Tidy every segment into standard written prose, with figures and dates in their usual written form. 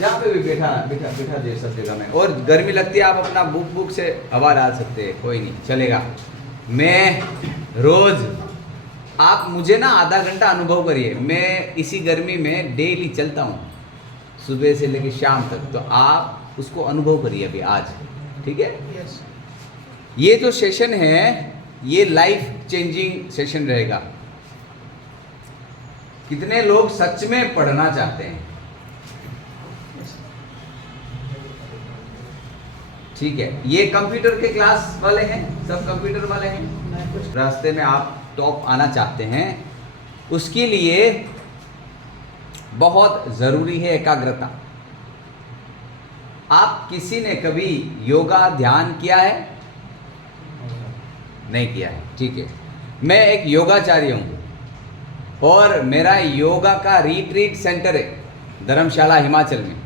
जहाँ पे भी बैठा दे सब जगह में। और गर्मी लगती है, आप अपना बुक से हवा डाल सकते हैं, कोई नहीं चलेगा। मैं रोज, आप मुझे ना आधा घंटा अनुभव करिए, मैं इसी गर्मी में डेली चलता हूँ सुबह से लेकर शाम तक, तो आप उसको अनुभव करिए अभी आज, ठीक है। ये जो सेशन है ये लाइफ चेंजिंग सेशन रहेगा। कितने लोग सच में पढ़ना चाहते हैं, ठीक है। ये कंप्यूटर के क्लास वाले हैं, सब कंप्यूटर वाले हैं। रास्ते में आप टॉप आना चाहते हैं, उसके लिए बहुत ज़रूरी है एकाग्रता। आप किसी ने कभी योगा ध्यान किया है? नहीं किया है, ठीक है। मैं एक योगाचार्य हूँ और मेरा योगा का रिट्रीट सेंटर है धर्मशाला हिमाचल में।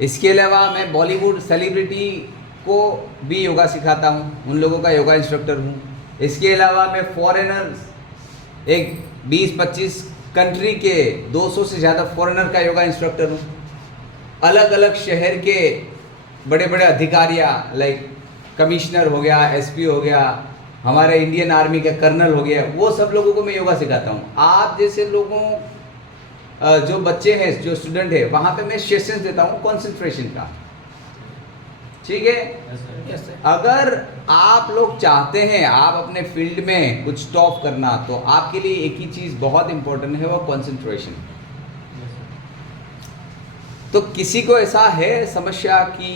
इसके अलावा मैं बॉलीवुड सेलिब्रिटी को भी योगा सिखाता हूँ, उन लोगों का योगा इंस्ट्रक्टर हूँ। इसके अलावा मैं फॉरेनर्स, एक 20-25 कंट्री के 200 से ज़्यादा फॉरेनर का योगा इंस्ट्रक्टर हूँ। अलग अलग शहर के बड़े बड़े अधिकारियाँ, लाइक कमिश्नर हो गया, एसपी हो गया, हमारे इंडियन आर्मी का कर्नल हो गया, वो सब लोगों को मैं योगा सिखाता हूँ। आप जैसे लोगों, जो बच्चे हैं, जो स्टूडेंट है, वहाँ पे मैं सेशंस देता हूँ कंसंट्रेशन का, ठीक है। अगर आप लोग चाहते हैं आप अपने फील्ड में कुछ टॉप करना, तो आपके लिए एक ही चीज़ बहुत इंपॉर्टेंट है, वो कंसंट्रेशन। तो किसी को ऐसा है समस्या कि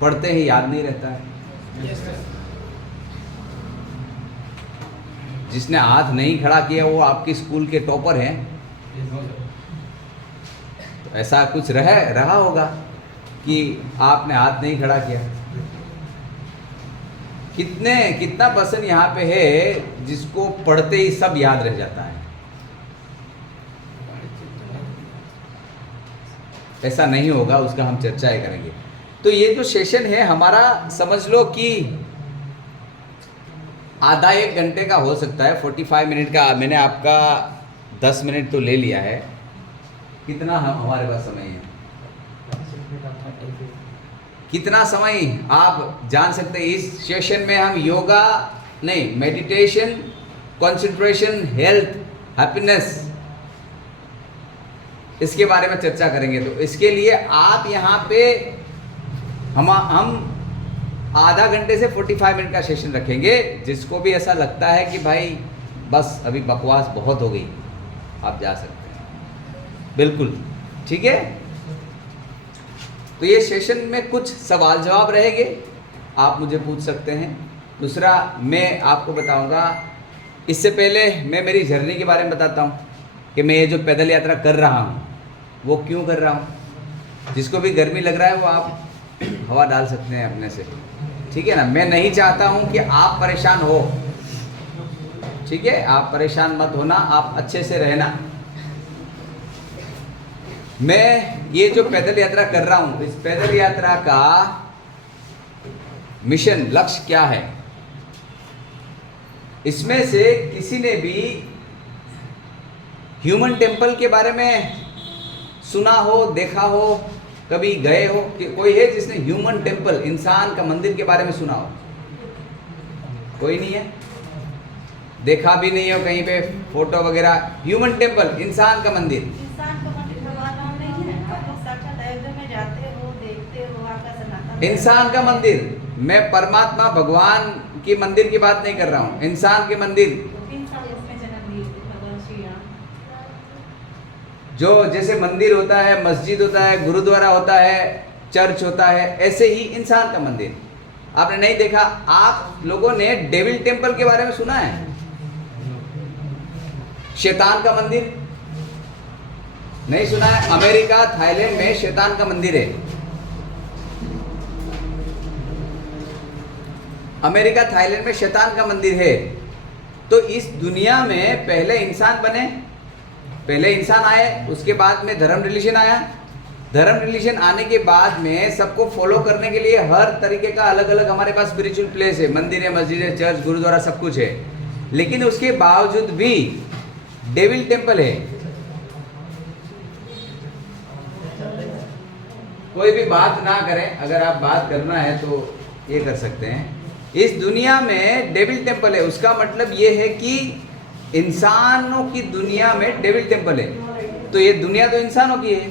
पढ़ते ही याद नहीं रहता है? जिसने हाथ नहीं खड़ा किया वो आपके स्कूल के टॉपर हैं, तो ऐसा कुछ रहा होगा कि आपने हाथ नहीं खड़ा किया। कितना पर्सन यहाँ पे है जिसको पढ़ते ही सब याद रह जाता है? ऐसा नहीं होगा, उसका हम चर्चा करेंगे। तो ये जो सेशन है हमारा, समझ लो कि आधा 1 घंटे का हो सकता है, 45 मिनट का। मैंने आपका 10 मिनट तो ले लिया है। कितना हमारे पास समय है? कितना समय आप जान सकते हैं? इस सेशन में हम योगा नहीं, मेडिटेशन, कंसंट्रेशन, हेल्थ, हैप्पीनेस, इसके बारे में चर्चा करेंगे। तो इसके लिए आप यहाँ पे हम आधा घंटे से 45 मिनट का सेशन रखेंगे। जिसको भी ऐसा लगता है कि भाई बस अभी बकवास बहुत हो गई, आप जा सकते हैं, बिल्कुल ठीक है। तो ये सेशन में कुछ सवाल जवाब रहेंगे, आप मुझे पूछ सकते हैं। दूसरा, मैं आपको बताऊंगा, इससे पहले मैं मेरी जर्नी के बारे में बताता हूँ कि मैं ये जो पैदल यात्रा कर रहा हूँ वो क्यों कर रहा हूँ। जिसको भी गर्मी लग रहा है वो आप हवा डाल सकते हैं अपने से, ठीक है ना। मैं नहीं चाहता हूँ कि आप परेशान हो, ठीक है। आप परेशान मत होना, आप अच्छे से रहना। मैं ये जो पैदल यात्रा कर रहा हूँ, इस पैदल यात्रा का मिशन, लक्ष्य क्या है? इसमें से किसी ने भी ह्यूमन टेम्पल के बारे में सुना हो, देखा हो, कभी गए हो? कि कोई है जिसने ह्यूमन टेम्पल, इंसान का मंदिर के बारे में सुना हो? कोई नहीं है, देखा भी नहीं हो कहीं पे फोटो वगैरह। ह्यूमन टेम्पल, इंसान का मंदिर, इंसान का मंदिर। मैं परमात्मा भगवान की मंदिर की बात नहीं कर रहा हूँ, इंसान के मंदिर। जो जैसे मंदिर होता है, मस्जिद होता है, गुरुद्वारा होता है, चर्च होता है, ऐसे ही इंसान का मंदिर। आपने नहीं देखा? आप लोगों ने डेविल टेम्पल के बारे में सुना है? शैतान का मंदिर नहीं सुना है? अमेरिका, थाईलैंड में शैतान का मंदिर है। अमेरिका, थाईलैंड में शैतान का मंदिर है। तो इस दुनिया में पहले इंसान बने, पहले इंसान आए, उसके बाद में धर्म रिलीजन आया। धर्म रिलीजन आने के बाद में सबको फॉलो करने के लिए हर तरीके का अलग अलग हमारे पास स्पिरिचुअल प्लेस है, मंदिर है, मस्जिद है, चर्च, गुरुद्वारा, सब कुछ है। लेकिन उसके बावजूद भी डेविल टेम्पल है। कोई भी बात ना करें, अगर आप बात करना है तो ये कर सकते हैं। इस दुनिया में डेविल टेम्पल है, उसका मतलब ये है कि इंसानों की दुनिया में डेविल टेम्पल है। तो ये दुनिया तो इंसानों की है,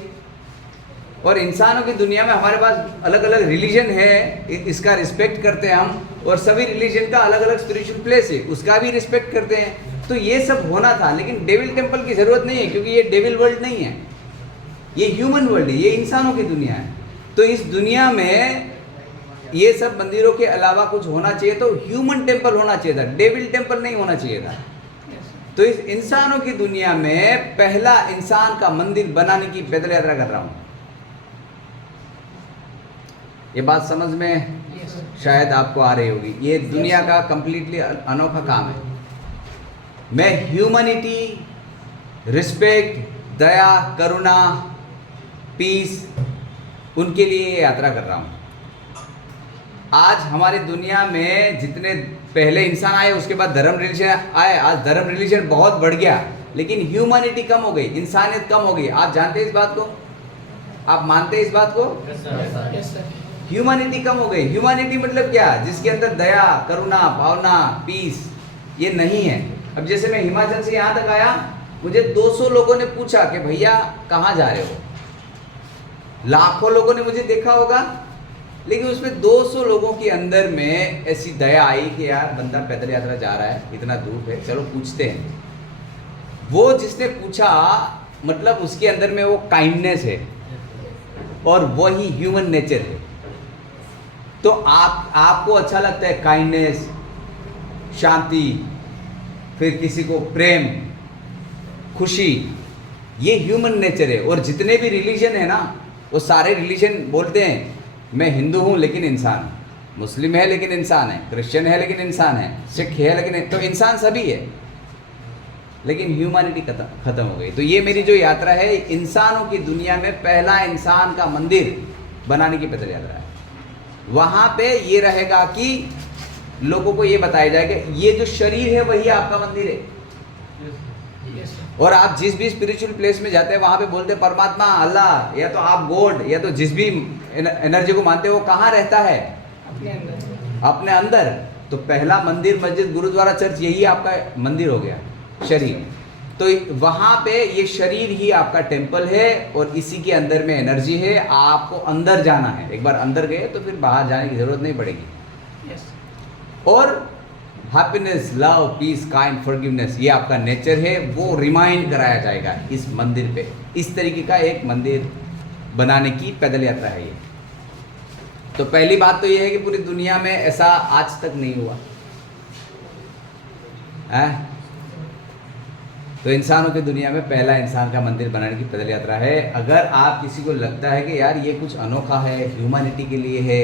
और इंसानों की दुनिया में हमारे पास अलग अलग रिलीजन है, इसका रिस्पेक्ट करते हैं हम, और सभी रिलीजन का अलग अलग स्पिरिचुअल प्लेस है, उसका भी रिस्पेक्ट करते हैं। तो ये सब होना था, लेकिन डेविल टेम्पल की ज़रूरत नहीं है, क्योंकि ये डेविल वर्ल्ड नहीं है, ये ह्यूमन वर्ल्ड है, ये इंसानों की दुनिया है। तो इस दुनिया में ये सब मंदिरों के अलावा कुछ होना चाहिए, तो ह्यूमन टेम्पल होना चाहिए था, डेविल टेम्पल नहीं होना चाहिए था। तो इस इंसानों की दुनिया में पहला इंसान का मंदिर बनाने की पैदल यात्रा कर रहा हूँ। ये बात समझ में शायद आपको आ रही होगी। ये दुनिया का कंप्लीटली अनोखा काम है। मैं ह्यूमैनिटी, रिस्पेक्ट, दया, करुणा, पीस, उनके लिए ये यात्रा कर रहा हूँ। आज हमारी दुनिया में जितने पहले इंसान आए, उसके बाद धर्म रिलीजन आए, आज धर्म रिलीजन बहुत बढ़ गया, लेकिन ह्यूमैनिटी कम हो गई, इंसानियत कम हो गई। आप जानते हैं इस बात को? आप मानते हैं इस बात को? ह्यूमैनिटी कम हो गई। ह्यूमैनिटी मतलब क्या? जिसके अंदर दया, करुणा, भावना, पीस ये नहीं है। अब जैसे मैं हिमाचल से यहाँ तक आया, मुझे 200 लोगों ने पूछा कि भैया कहाँ जा रहे हो। लाखों लोगों ने मुझे देखा होगा, लेकिन उसमें 200 लोगों के अंदर में ऐसी दया आई कि यार बंदा पैदल यात्रा जा रहा है, इतना दूर है, चलो पूछते हैं। वो जिसने पूछा, मतलब उसके अंदर में वो काइंडनेस है, और वही ह्यूमन नेचर है। तो आपको अच्छा लगता है काइंडनेस, शांति, फिर किसी को प्रेम, खुशी, ये ह्यूमन नेचर है। और जितने भी रिलीजन है ना, वो सारे रिलीजन बोलते हैं मैं हिंदू हूँ लेकिन इंसान हूँ, मुस्लिम है लेकिन इंसान है, क्रिश्चियन है लेकिन इंसान है, सिख है लेकिन, तो इंसान सभी है, लेकिन ह्यूमैनिटी खत्म हो गई। तो ये मेरी जो यात्रा है, इंसानों की दुनिया में पहला इंसान का मंदिर बनाने की पैदल यात्रा है। वहाँ पे ये रहेगा कि लोगों को ये बताया जाएगा ये जो शरीर है वही आपका मंदिर है। और आप जिस भी स्पिरिचुअल प्लेस में जाते हैं, वहाँ पे बोलते हैं परमात्मा, अल्लाह, या तो आप गॉड, या तो जिस भी एनर्जी को मानते हो, वो कहाँ रहता है? अपने अंदर। तो पहला मंदिर, मस्जिद, गुरुद्वारा, चर्च, यही आपका मंदिर हो गया, शरीर। तो वहाँ पे ये शरीर ही आपका टेम्पल है, और इसी के अंदर में एनर्जी है। आपको अंदर जाना है, एक बार अंदर गए तो फिर बाहर जाने की जरूरत नहीं पड़ेगी। और happiness, love, peace, kind, forgiveness, ये आपका नेचर है, वो रिमाइंड कराया जाएगा इस मंदिर पे। इस तरीके का एक मंदिर बनाने की पैदल यात्रा है ये। तो पहली बात तो ये है कि पूरी दुनिया में ऐसा आज तक नहीं हुआ है। तो इंसानों की दुनिया में पहला इंसान का मंदिर बनाने की पैदल यात्रा है। अगर आप किसी को लगता है कि यार ये कुछ अनोखा है, ह्यूमैनिटी के लिए है,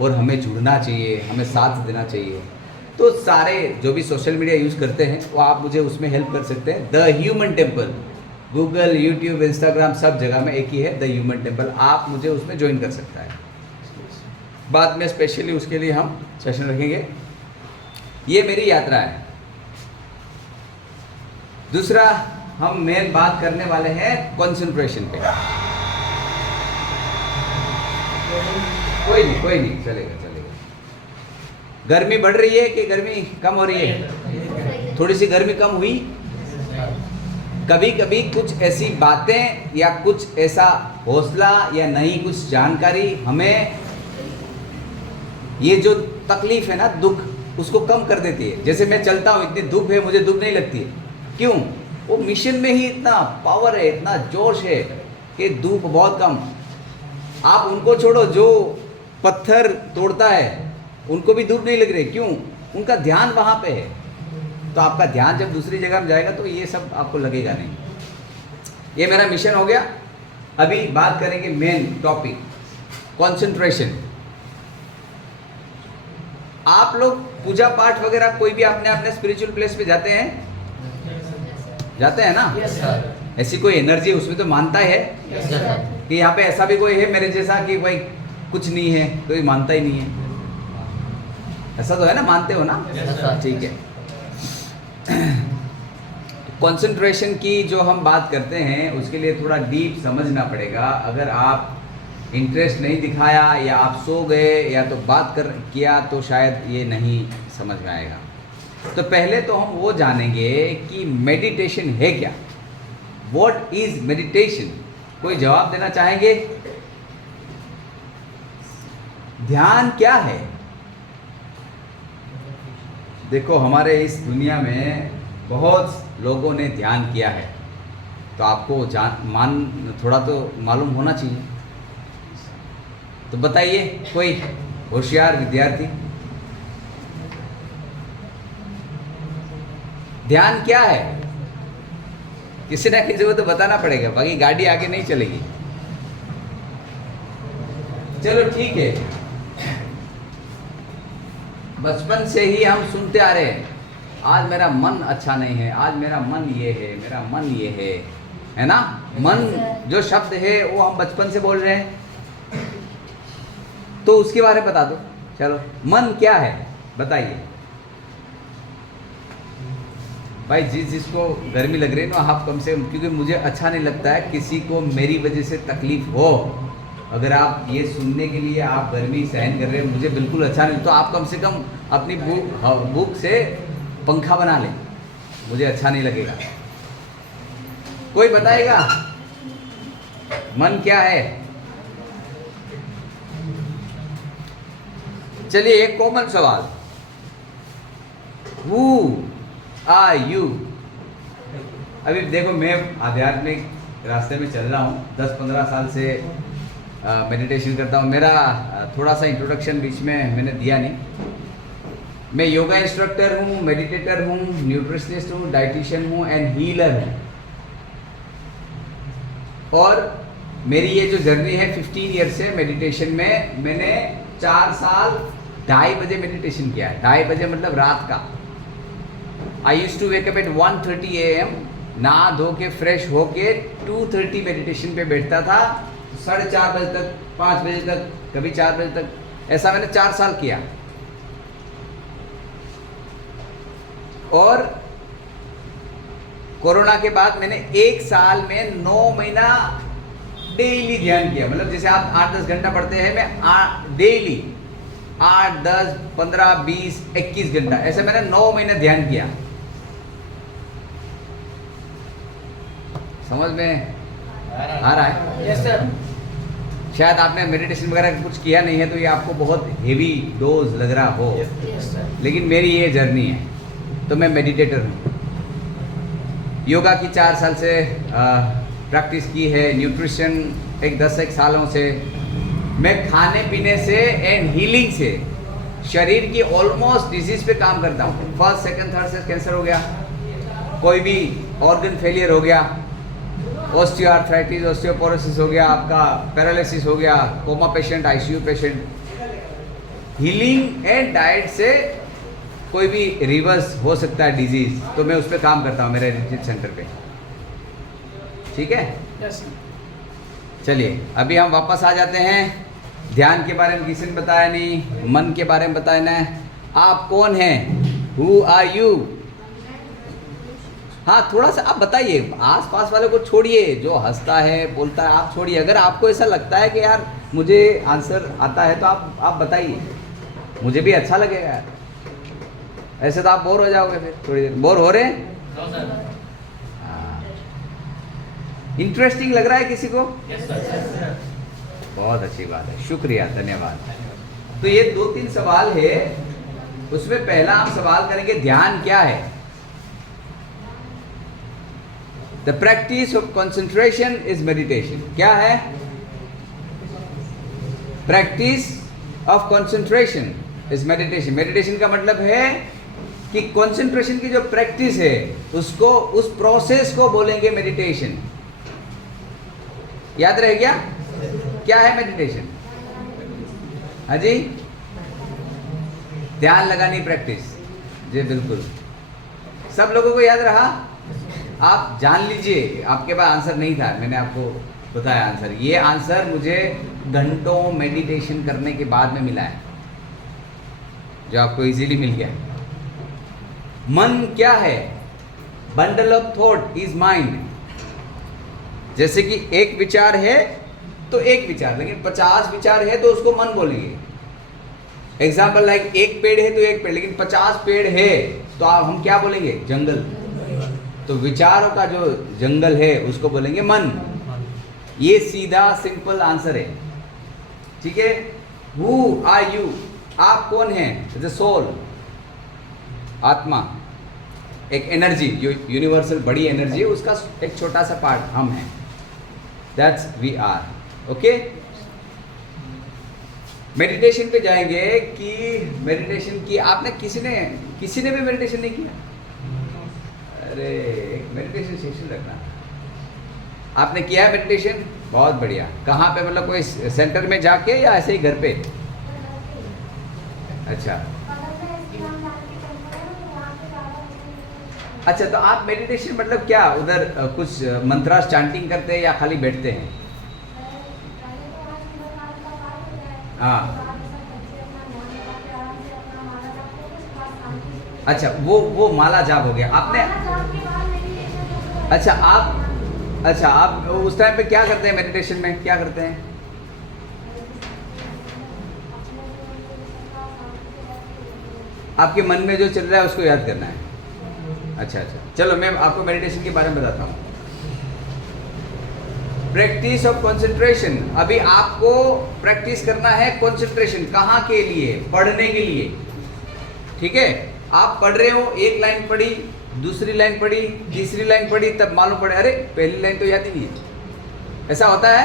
और हमें जुड़ना चाहिए, हमें साथ देना चाहिए, तो सारे जो भी सोशल मीडिया यूज़ करते हैं वो आप मुझे उसमें हेल्प कर सकते हैं। The human temple, Google, YouTube, Instagram, सब जगह में एक ही है, द ह्यूमन टेम्पल। आप मुझे उसमें ज्वाइन कर सकता है। बाद में स्पेशली उसके लिए हम सेशन रखेंगे। ये मेरी यात्रा है। दूसरा, हम मेन बात करने वाले हैं कंसंट्रेशन पे। कोई नहीं, चलेगा। गर्मी बढ़ रही है कि गर्मी कम हो रही है? थोड़ी सी गर्मी कम हुई। कभी कभी कुछ ऐसी बातें या कुछ ऐसा हौसला या नई कुछ जानकारी हमें ये जो तकलीफ है ना, दुख, उसको कम कर देती है। जैसे मैं चलता हूँ, इतनी धूप है, मुझे धूप नहीं लगती है। क्यों? वो मिशन में ही इतना पावर है, इतना जोश है कि धूप बहुत कम। आप उनको छोड़ो जो पत्थर तोड़ता है, उनको भी धूप नहीं लग रही। क्यों? उनका ध्यान वहाँ पे है। तो आपका ध्यान जब दूसरी जगह में जाएगा तो ये सब आपको लगेगा नहीं। ये मेरा मिशन हो गया। अभी बात करेंगे मेन टॉपिक, कंसंट्रेशन। आप लोग पूजा पाठ वगैरह कोई भी अपने अपने स्पिरिचुअल प्लेस पे जाते हैं? जाते हैं ना? yes, sir. ऐसी कोई एनर्जी उसमें तो मानता है yes, sir. कि यहाँ पे ऐसा भी कोई है मेरे जैसा कि भाई कुछ नहीं है, कोई मानता ही नहीं है। ऐसा तो है ना, मानते हो ना? yes, sir. ठीक है। कंसंट्रेशन की जो हम बात करते हैं उसके लिए थोड़ा डीप समझना पड़ेगा। अगर आप इंटरेस्ट नहीं दिखाया या आप सो गए या तो बात कर किया तो शायद ये नहीं समझ में आएगा। तो पहले तो हम वो जानेंगे कि मेडिटेशन है क्या। What is meditation? कोई जवाब देना चाहेंगे? ध्यान क्या है? देखो, हमारे इस दुनिया में बहुत लोगों ने ध्यान किया है, तो आपको थोड़ा तो मालूम होना चाहिए। तो बताइए, कोई होशियार विद्यार्थी, ध्यान क्या है? किसी ना किसी को तो बताना पड़ेगा, बाकी गाड़ी आगे नहीं चलेगी। चलो ठीक है, बचपन से ही हम सुनते आ रहे हैं, आज मेरा मन अच्छा नहीं है, आज मेरा मन ये है, मेरा मन ये है ना? मन जो शब्द है वो हम बचपन से बोल रहे हैं, तो उसके बारे में बता दो। चलो, मन क्या है बताइए भाई। जिसको गर्मी लग रही है ना, आप कम से कम, क्योंकि मुझे अच्छा नहीं लगता है किसी को मेरी वजह से तकलीफ हो। अगर आप ये सुनने के लिए आप गर्मी सहन कर रहे हैं, मुझे बिल्कुल अच्छा नहीं, तो आप कम से कम अपनी बुक से पंखा बना लें, मुझे अच्छा नहीं लगेगा। कोई बताएगा मन क्या है? चलिए, एक कॉमन सवाल, हु आर यू? अभी देखो, मैं आध्यात्मिक रास्ते में चल रहा हूँ, 10-15 साल से मेडिटेशन करता हूँ। मेरा थोड़ा सा इंट्रोडक्शन बीच में मैंने दिया नहीं। मैं योगा इंस्ट्रक्टर हूँ, मेडिटेटर हूँ, न्यूट्रिशनिस्ट हूँ, डाइटिशियन हूँ एंड हीलर हूँ। और मेरी ये जो जर्नी है 15 ईयर से मेडिटेशन में, मैंने 4 साल 2:30 बजे मेडिटेशन किया है। 2:30 बजे मतलब रात का। I use to wake up at 1:30 AM, नहा धो के फ्रेश होके 2:30 मेडिटेशन पे बैठता था, 4:30 बजे तक, 5 बजे तक, कभी 4 बजे तक, ऐसा मैंने 4 साल किया। और कोरोना के बाद मैंने 1 साल में 9 महीना डेली ध्यान किया। मतलब जैसे आप 8-10 घंटा पढ़ते हैं, मैं डेली 8, 10, 15, 20, 21 घंटा, ऐसे मैंने 9 महीने ध्यान किया। समझ में आ रहा है? Yes sir. शायद आपने मेडिटेशन वगैरह कुछ किया नहीं है, तो ये आपको बहुत हेवी डोज लग रहा हो, यस सर। लेकिन मेरी ये जर्नी है। तो मैं मेडिटेटर हूँ, योगा की 4 साल से प्रैक्टिस की है, न्यूट्रिशन 10 सालों से। मैं खाने पीने से एंड हीलिंग से शरीर की ऑलमोस्ट डिजीज पे काम करता हूँ। 1st, 2nd, 3rd से कैंसर हो गया, कोई भी ऑर्गन फेलियर हो गया, ऑस्टियोआर्थराइटिस, ऑस्टियोपोरोसिस हो गया, आपका पैरालिसिस हो गया, coma patient, ICU patient, healing and diet से कोई भी रिवर्स हो सकता है डिजीज, तो मैं उस पर काम करता हूँ मेरे रिट्रीट सेंटर पे। ठीक है, यस सर। चलिए अभी हम वापस आ जाते हैं। ध्यान के बारे में किसी ने बताया नहीं, मन के बारे में बताया नहीं। आप कौन हैं? Who are you? हाँ, थोड़ा सा आप बताइए, आसपास वाले को छोड़िए, जो हंसता है बोलता है आप छोड़िए। अगर आपको ऐसा लगता है कि यार मुझे आंसर आता है, तो आप बताइए, मुझे भी अच्छा लगेगा यार। ऐसे तो आप बोर हो जाओगे फिर थोड़ी देर। बोर हो रहे हैं? No sir. इंटरेस्टिंग लग रहा है किसी को? Yes sir. बहुत अच्छी बात है, शुक्रिया, धन्यवाद। तो ये 2-3 सवाल है, उसमें पहला हम सवाल करेंगे, ध्यान क्या है? The practice of concentration is meditation. क्या है? Practice of concentration is meditation. Meditation का मतलब है कि कंसंट्रेशन की जो प्रैक्टिस है, उसको, उस प्रोसेस को बोलेंगे मेडिटेशन। याद रह गया? क्या है मेडिटेशन? हाँ जी, ध्यान लगानी प्रैक्टिस। जी बिल्कुल, सब लोगों को याद रहा? आप जान लीजिए, आपके पास आंसर नहीं था, मैंने आपको बताया आंसर। ये आंसर मुझे घंटों मेडिटेशन करने के बाद में मिला है, जो आपको इजीली मिल गया। मन क्या है? Bundle of thought is mind. जैसे कि एक विचार है तो एक विचार, लेकिन 50 विचार है तो उसको मन बोलेंगे। एग्जाम्पल लाइक एक पेड़ है तो एक पेड़, लेकिन 50 पेड़ है तो हम क्या बोलेंगे? जंगल। तो विचारों का जो जंगल है उसको बोलेंगे मन। ये सीधा सिंपल आंसर है, ठीक है। Who are you? आप कौन हैं? द सोल, आत्मा, एक एनर्जी जो यूनिवर्सल बड़ी एनर्जी है, उसका एक छोटा सा पार्ट हम हैं। That's we are. Okay, meditation पे जाएंगे कि मेडिटेशन की आपने किसी ने भी मेडिटेशन नहीं किया? अरे मेडिटेशन सेशन रखना। आपने किया है मेडिटेशन? बहुत बढ़िया। कहाँ पे, मतलब कोई सेंटर में जाके या ऐसे ही घर पे? अच्छा अच्छा, तो आप मेडिटेशन मतलब क्या उधर कुछ मंत्रा चांटिंग करते हैं या खाली बैठते हैं? हाँ, अच्छा, वो माला जाप हो गया आपने। अच्छा आप उस टाइम पे क्या करते हैं? मेडिटेशन में क्या करते हैं? आपके मन में जो चल रहा है उसको याद करना है। अच्छा, चलो मैं आपको मेडिटेशन के बारे में बताता हूँ। Practice of concentration. अभी आपको प्रैक्टिस करना है कंसंट्रेशन। कहाँ के लिए? पढ़ने के लिए, ठीक है। आप पढ़ रहे हो, एक लाइन पढ़ी, दूसरी लाइन पढ़ी, तीसरी लाइन पढ़ी, तब मालूम पड़े अरे पहली लाइन तो याद ही नहीं है। ऐसा होता है?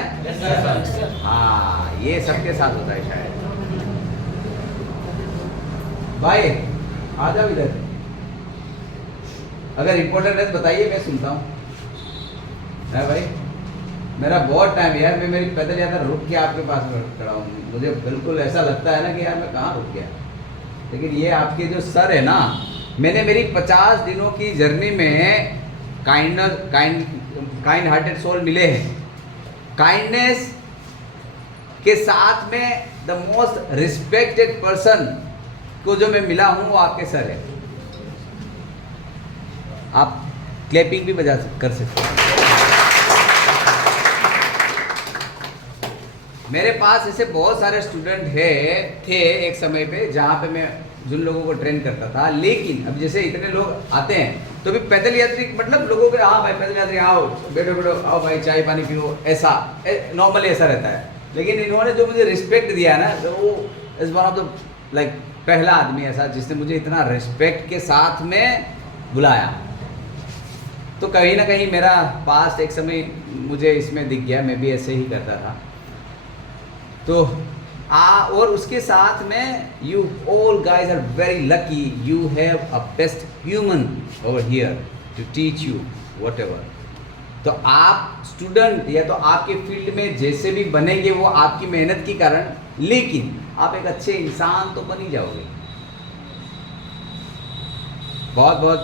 हाँ, ये सबके साथ होता है शायद। भाई आ जाओ इधर, अगर इम्पोर्टेंट है तो बताइए, मैं सुनता हूँ। है भाई, मेरा बहुत टाइम यार, मैं मेरी पैदल यात्रा रुक के आपके पास खड़ा हूँ। मुझे बिल्कुल ऐसा लगता है ना कि यार मैं कहाँ रुक गया। लेकिन ये आपके जो सर है ना, मैंने मेरी 50 दिनों की जर्नी में काइंड हार्टेड सोल मिले हैं। काइंडनेस के साथ में द मोस्ट रिस्पेक्टेड पर्सन को जो मैं मिला हूँ वो आपके सर है। आप क्लैपिंग भी बजा कर सकते हैं। मेरे पास ऐसे बहुत सारे स्टूडेंट थे एक समय पे, जहाँ पे मैं जिन लोगों को ट्रेन करता था। लेकिन अब जैसे इतने लोग आते हैं तो भी पैदल यात्री, मतलब लोगों के हाँ भाई पैदल यात्री आओ, बैठो आओ भाई चाय पानी पियो, ऐसा नॉर्मली ऐसा रहता है। लेकिन इन्होंने जो मुझे रिस्पेक्ट दिया ना, तो वो is one of the like पहला आदमी ऐसा जिसने मुझे इतना रिस्पेक्ट के साथ में बुलाया। तो कहीं ना कहीं मेरा पास्ट एक समय मुझे इसमें दिख गया, मैं भी ऐसे ही करता था। तो और उसके साथ में you all guys are very lucky, you have a best human over here to teach you whatever. तो आप स्टूडेंट या तो आपके फील्ड में जैसे भी बनेंगे वो आपकी मेहनत के कारण, लेकिन आप एक अच्छे इंसान तो बन ही जाओगे। बहुत बहुत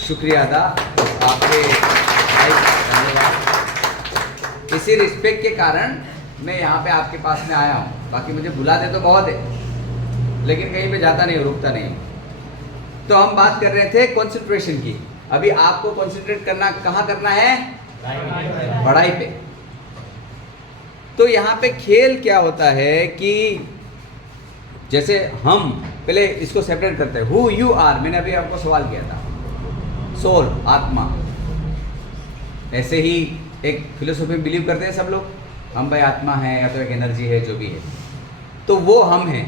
शुक्रिया अदा आपके, धन्यवाद। इसी रिस्पेक्ट के कारण मैं यहाँ पे आपके पास में आया हूँ। बाकी मुझे बुलाते तो बहुत है, लेकिन कहीं पे जाता नहीं, रुकता नहीं। तो हम बात कर रहे थे कंसंट्रेशन की। अभी आपको कंसंट्रेट करना कहाँ करना है? पढ़ाई पे। तो यहाँ पे खेल क्या होता है कि जैसे हम पहले इसको सेपरेट करते हैं। हु यू आर, मैंने अभी आपको सवाल किया था। सोल, आत्मा। ऐसे ही एक फिलोसॉफी में बिलीव करते हैं सब लोग, हम भाई आत्मा है या तो एक एनर्जी है, जो भी है, तो वो हम हैं।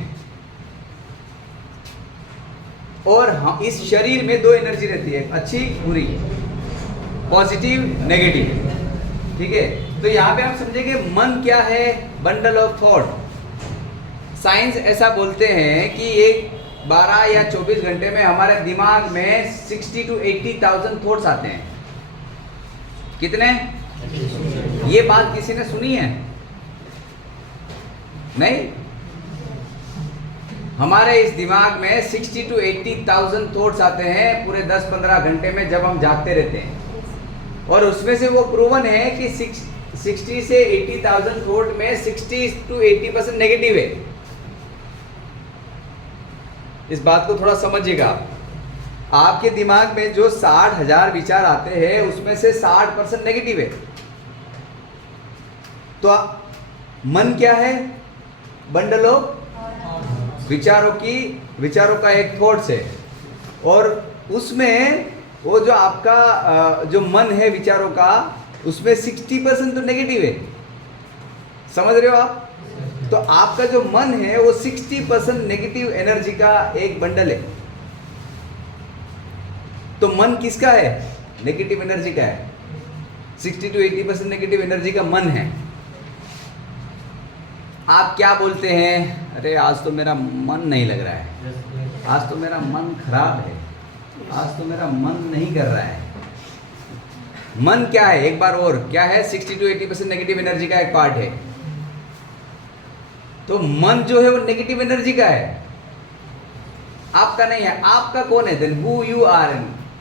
और हम इस शरीर में दो एनर्जी रहती है, अच्छी बुरी, पॉजिटिव नेगेटिव, ठीक है। तो यहाँ पे आप समझेंगे मन क्या है? Bundle of thought. साइंस ऐसा बोलते हैं कि एक 12 या 24 घंटे में हमारे दिमाग में 60 to 80,000 थॉट्स आते हैं। कितने? ये बात किसी ने सुनी है? नहीं। हमारे इस दिमाग में 60 to 80,000 थॉट्स आते हैं पूरे 10-15 घंटे में जब हम जागते रहते हैं। और उसमें से वो प्रूवन है कि 60 से 80,000 थॉट में 60 to 80% नेगेटिव है। इस बात को थोड़ा समझिएगा। आपके दिमाग में जो 60,000 विचार आते हैं उसमें से 60% नेगेटिव है। तो मन क्या है? बंडल ऑफ विचारों का एक थॉट्स है, और उसमें वो जो आपका जो मन है विचारों का, उसमें 60% तो नेगेटिव है, समझ रहे हो आप? तो आपका जो मन है वो 60% नेगेटिव एनर्जी का एक बंडल है। तो मन किसका है? नेगेटिव एनर्जी का है। 60 to 80% नेगेटिव एनर्जी का मन है। आप क्या बोलते हैं? अरे आज तो मेरा मन नहीं लग रहा है, आज तो मेरा मन खराब है, आज तो मेरा मन नहीं कर रहा है। मन क्या है? एक बार और, क्या है? 60 to 80% नेगेटिव एनर्जी का एक पार्ट है। तो मन जो है वो नेगेटिव एनर्जी का है, आपका नहीं है। आपका कौन है? देन हु यू आर,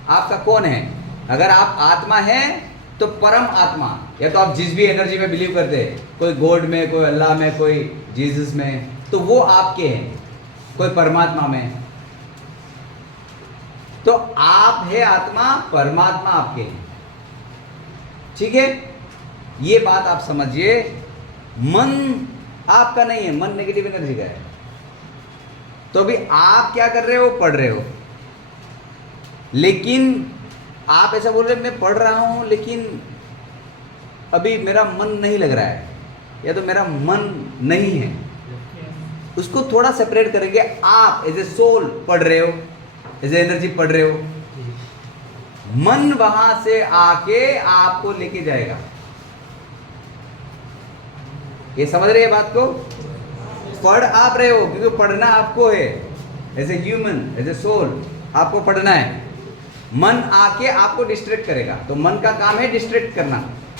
आपका कौन है? अगर आप आत्मा है तो परम आत्मा, या तो आप जिस भी एनर्जी में बिलीव करते हैं, कोई गॉड में, कोई अल्लाह में, कोई जीसस में, तो वो आपके हैं, कोई परमात्मा में। तो आप है आत्मा, परमात्मा आपके हैं, ठीक है? ये बात आप समझिए। मन आपका नहीं है, मन नेगेटिव एनर्जी का है। तो अभी आप क्या कर रहे हो? पढ़ रहे हो, लेकिन आप ऐसा बोल रहे हैं मैं पढ़ रहा हूं लेकिन अभी मेरा मन नहीं लग रहा है, या तो मेरा मन नहीं है। उसको थोड़ा सेपरेट करेंगे। आप एज ए सोल पढ़ रहे हो, एज ए एनर्जी पढ़ रहे हो, मन वहां से आके आपको लेके जाएगा। ये समझ रहे हैं बात को? पढ़ आप रहे हो क्योंकि पढ़ना आपको है, as a human, as a soul आपको पढ़ना है। मन आके आपको डिस्ट्रैक्ट करेगा, तो मन का काम है डिस्ट्रैक्ट करना,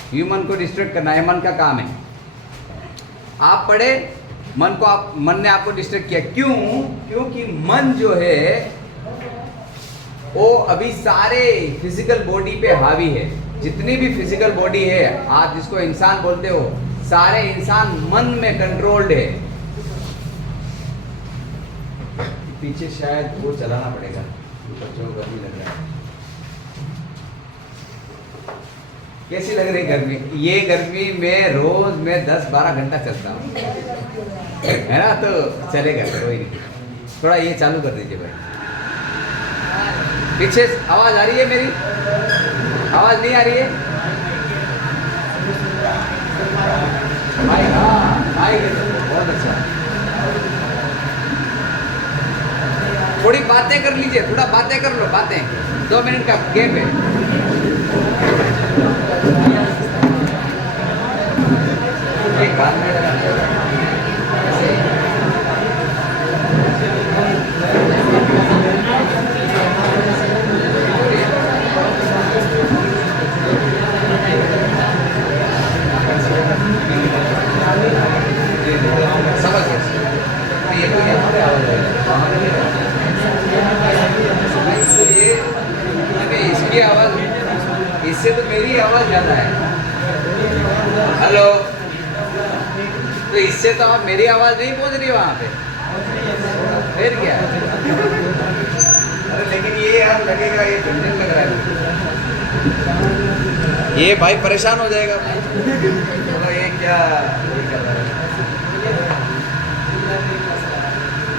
ह्यूमन को डिस्ट्रैक्ट करना है, मन का काम है। आप पढ़े, मन ने आपको डिस्ट्रैक्ट किया। क्यों? क्योंकि मन जो है वो अभी सारे फिजिकल बॉडी पे हावी है। जितनी भी फिजिकल बॉडी है, आप जिसको इंसान बोलते हो, सारे इंसान मन में कंट्रोल्ड है। पीछे शायद वो चलाना पड़ेगा, बच्चों को गर्मी लग रहा है। कैसी लग रही गर्मी? ये गर्मी में रोज मैं 10-12 घंटा चलता हूँ, है ना? तो चलेगा, कोई नहीं। थोड़ा ये चालू कर दीजिए भाई। पीछे आवाज आ रही है मेरी? आवाज नहीं आ रही है भाई? हाँ भाई, बहुत अच्छा। थोड़ी बातें कर लीजिए, थोड़ा बातें कर लो, बातें 2 मिनट का गेम है। एक बात में समझ गए? ये तो यहाँ पे आवाज है, इसकी आवाज, इससे तो मेरी आवाज ज्यादा है। हेलो, तो इससे तो आप मेरी आवाज नहीं पहुंच रही वहां पे, फिर क्या? अरे लेकिन ये यार लगेगा, ये झंझट लग रहा है, ये भाई परेशान हो जाएगा। तो ये क्या कर रहा है?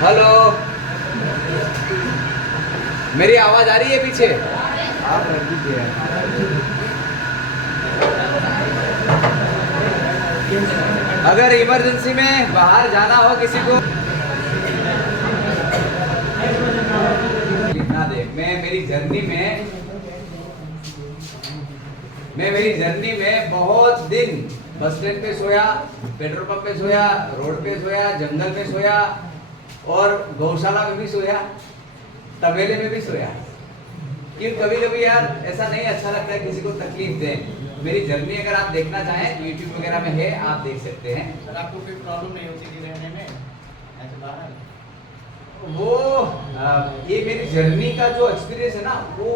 हेलो, मेरी आवाज आ रही है पीछे? आप रख दीजिए। अगर इमरजेंसी में बाहर जाना हो किसी को, लिखना दे। मैं मेरी जर्नी में बहुत दिन बस स्टैंड पे सोया, पेट्रोल पंप पे सोया, रोड पे सोया, जंगल में सोया, और गौशाला में भी सोया, तबेले में भी सोया। क्यों? कभी कभी यार ऐसा नहीं अच्छा लगता है किसी को तकलीफ दें। मेरी जर्नी अगर आप देखना चाहें तो यूट्यूब वगैरह में है, आप देख सकते हैं। सर आपको कोई प्रॉब्लम नहीं होती थी रहने में ऐसे बाहर? वो ये मेरी जर्नी का जो एक्सपीरियंस है ना, वो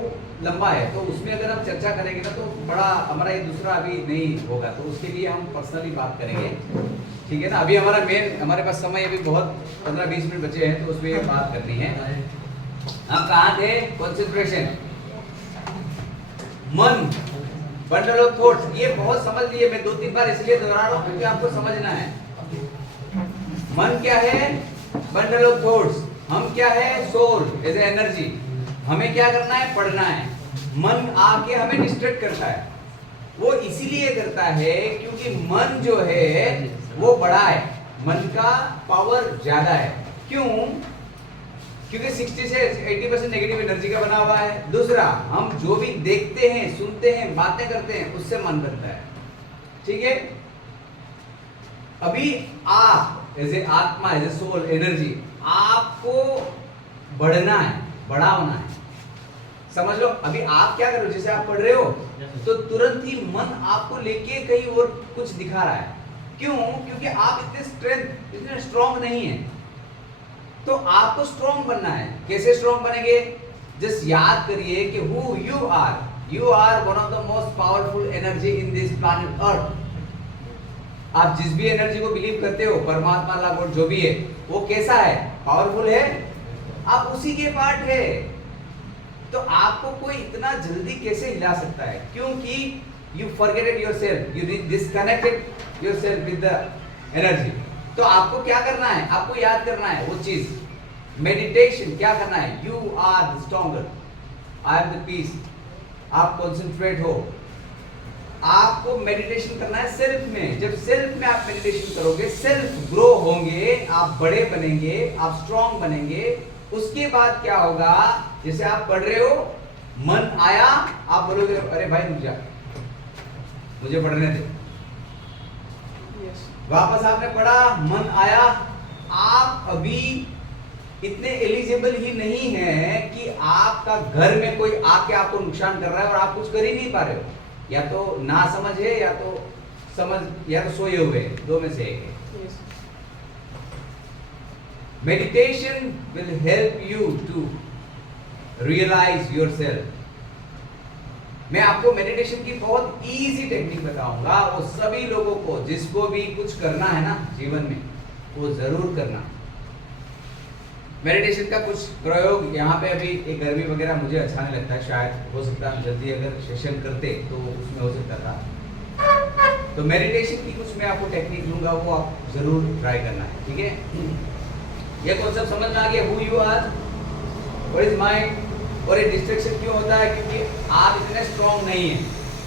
लंबा है, तो उसमें अगर हम चर्चा करेंगे ना तो बड़ा हमारा ये दूसरा अभी नहीं होगा, तो उसके लिए हम पर्सनली बात करेंगे, ठीक है ना? अभी हमारे पास समय अभी बहुत 15-20 मिनट बचे हैं, तो उसमें बात करनी है। हम कहाँ थे? कंसंट्रेशन, मन, बंडल ऑफ थॉट्स। ये बहुत समझ लिए, मैं 2-3 बार इसलिए दोहरा रहा हूँ क्योंकि आपको समझना है। मन क्या है? Bundle of thoughts. हम क्या है? Soul as a energy. हमें क्या करना है? पढ़ना है। मन आके हमें डिस्ट्रैक्ट करता है। वो इसीलिए करता है क्योंकि मन जो है वो बड़ा है, मन का पावर ज्यादा है। क्यों? क्योंकि 60 से 80% नेगेटिव एनर्जी का बना हुआ है। दूसरा, हम जो भी देखते हैं, सुनते हैं, बातें करते हैं, उससे मन बनता है। ठीक है? अभी आप एज ए आत्मा, एज ए सोल एनर्जी, आपको बढ़ना है, बड़ा होना है। समझ लो, अभी आप क्या कर रहे हो? जैसे आप पढ़ रहे हो तो तुरंत ही मन आपको लेके कहीं और कुछ दिखा रहा है। क्यों? क्योंकि आप इतने स्ट्रॉन्ग नहीं है। तो आपको स्ट्रॉन्ग बनना है। कैसे स्ट्रॉन्ग बनेंगे? जस्ट याद करिए कि who you are. You are one of the most powerful energy in this planet earth. आप जिस भी एनर्जी को बिलीव करते हो, परमात्मा, अल्लाह, गॉड, जो भी है, वो कैसा है? पावरफुल है। आप उसी के पार्ट है। तो आपको कोई इतना जल्दी कैसे हिला सकता है? क्योंकि you forgetted yourself, you disconnected yourself with the energy. तो आपको क्या करना है? आपको याद करना है वो चीज। मेडिटेशन क्या करना है? You are stronger, I am the peace. आप कॉन्सेंट्रेट हो। आपको मेडिटेशन करना है सेल्फ में। जब सेल्फ में आप मेडिटेशन करोगे, सेल्फ ग्रो होंगे, आप बड़े बनेंगे, आप स्ट्रॉन्ग बनेंगे। उसके बाद क्या होगा? जैसे आप पढ़ रहे हो, मन आया, आप बोलोगे अरे भाई रुक जा, मुझे पढ़ने दे। वापस आपने पढ़ा, मन आया। आप अभी इतने एलिजिबल ही नहीं है कि आपका घर में कोई आके आपको नुकसान कर रहा है और आप कुछ कर ही नहीं पा रहे हो। या तो ना समझ है, या तो समझ, या तो सोए हुए, दो में से एक है। Meditation will help you to realise yourself. मैं आपको मेडिटेशन की बहुत इजी टेक्निक बताऊंगा। वो सभी लोगों को, जिसको भी कुछ करना है ना जीवन में, वो जरूर करना। मेडिटेशन का कुछ प्रयोग यहाँ पे अभी एक गर्मी वगैरह मुझे अच्छा नहीं लगता है। शायद हो सकता है जल्दी अगर सेशन करते तो उसमें हो सकता था। तो मेडिटेशन की कुछ मैं आपको टेक्निक दूंगा, वो आप जरूर ट्राई करना है। ठीक है? ये कॉन्सेप्ट समझ में आ गया? Who you are, what is mind. और ये डिस्ट्रैक्शन क्यों होता है? क्योंकि आप इतने स्ट्रॉन्ग नहीं है।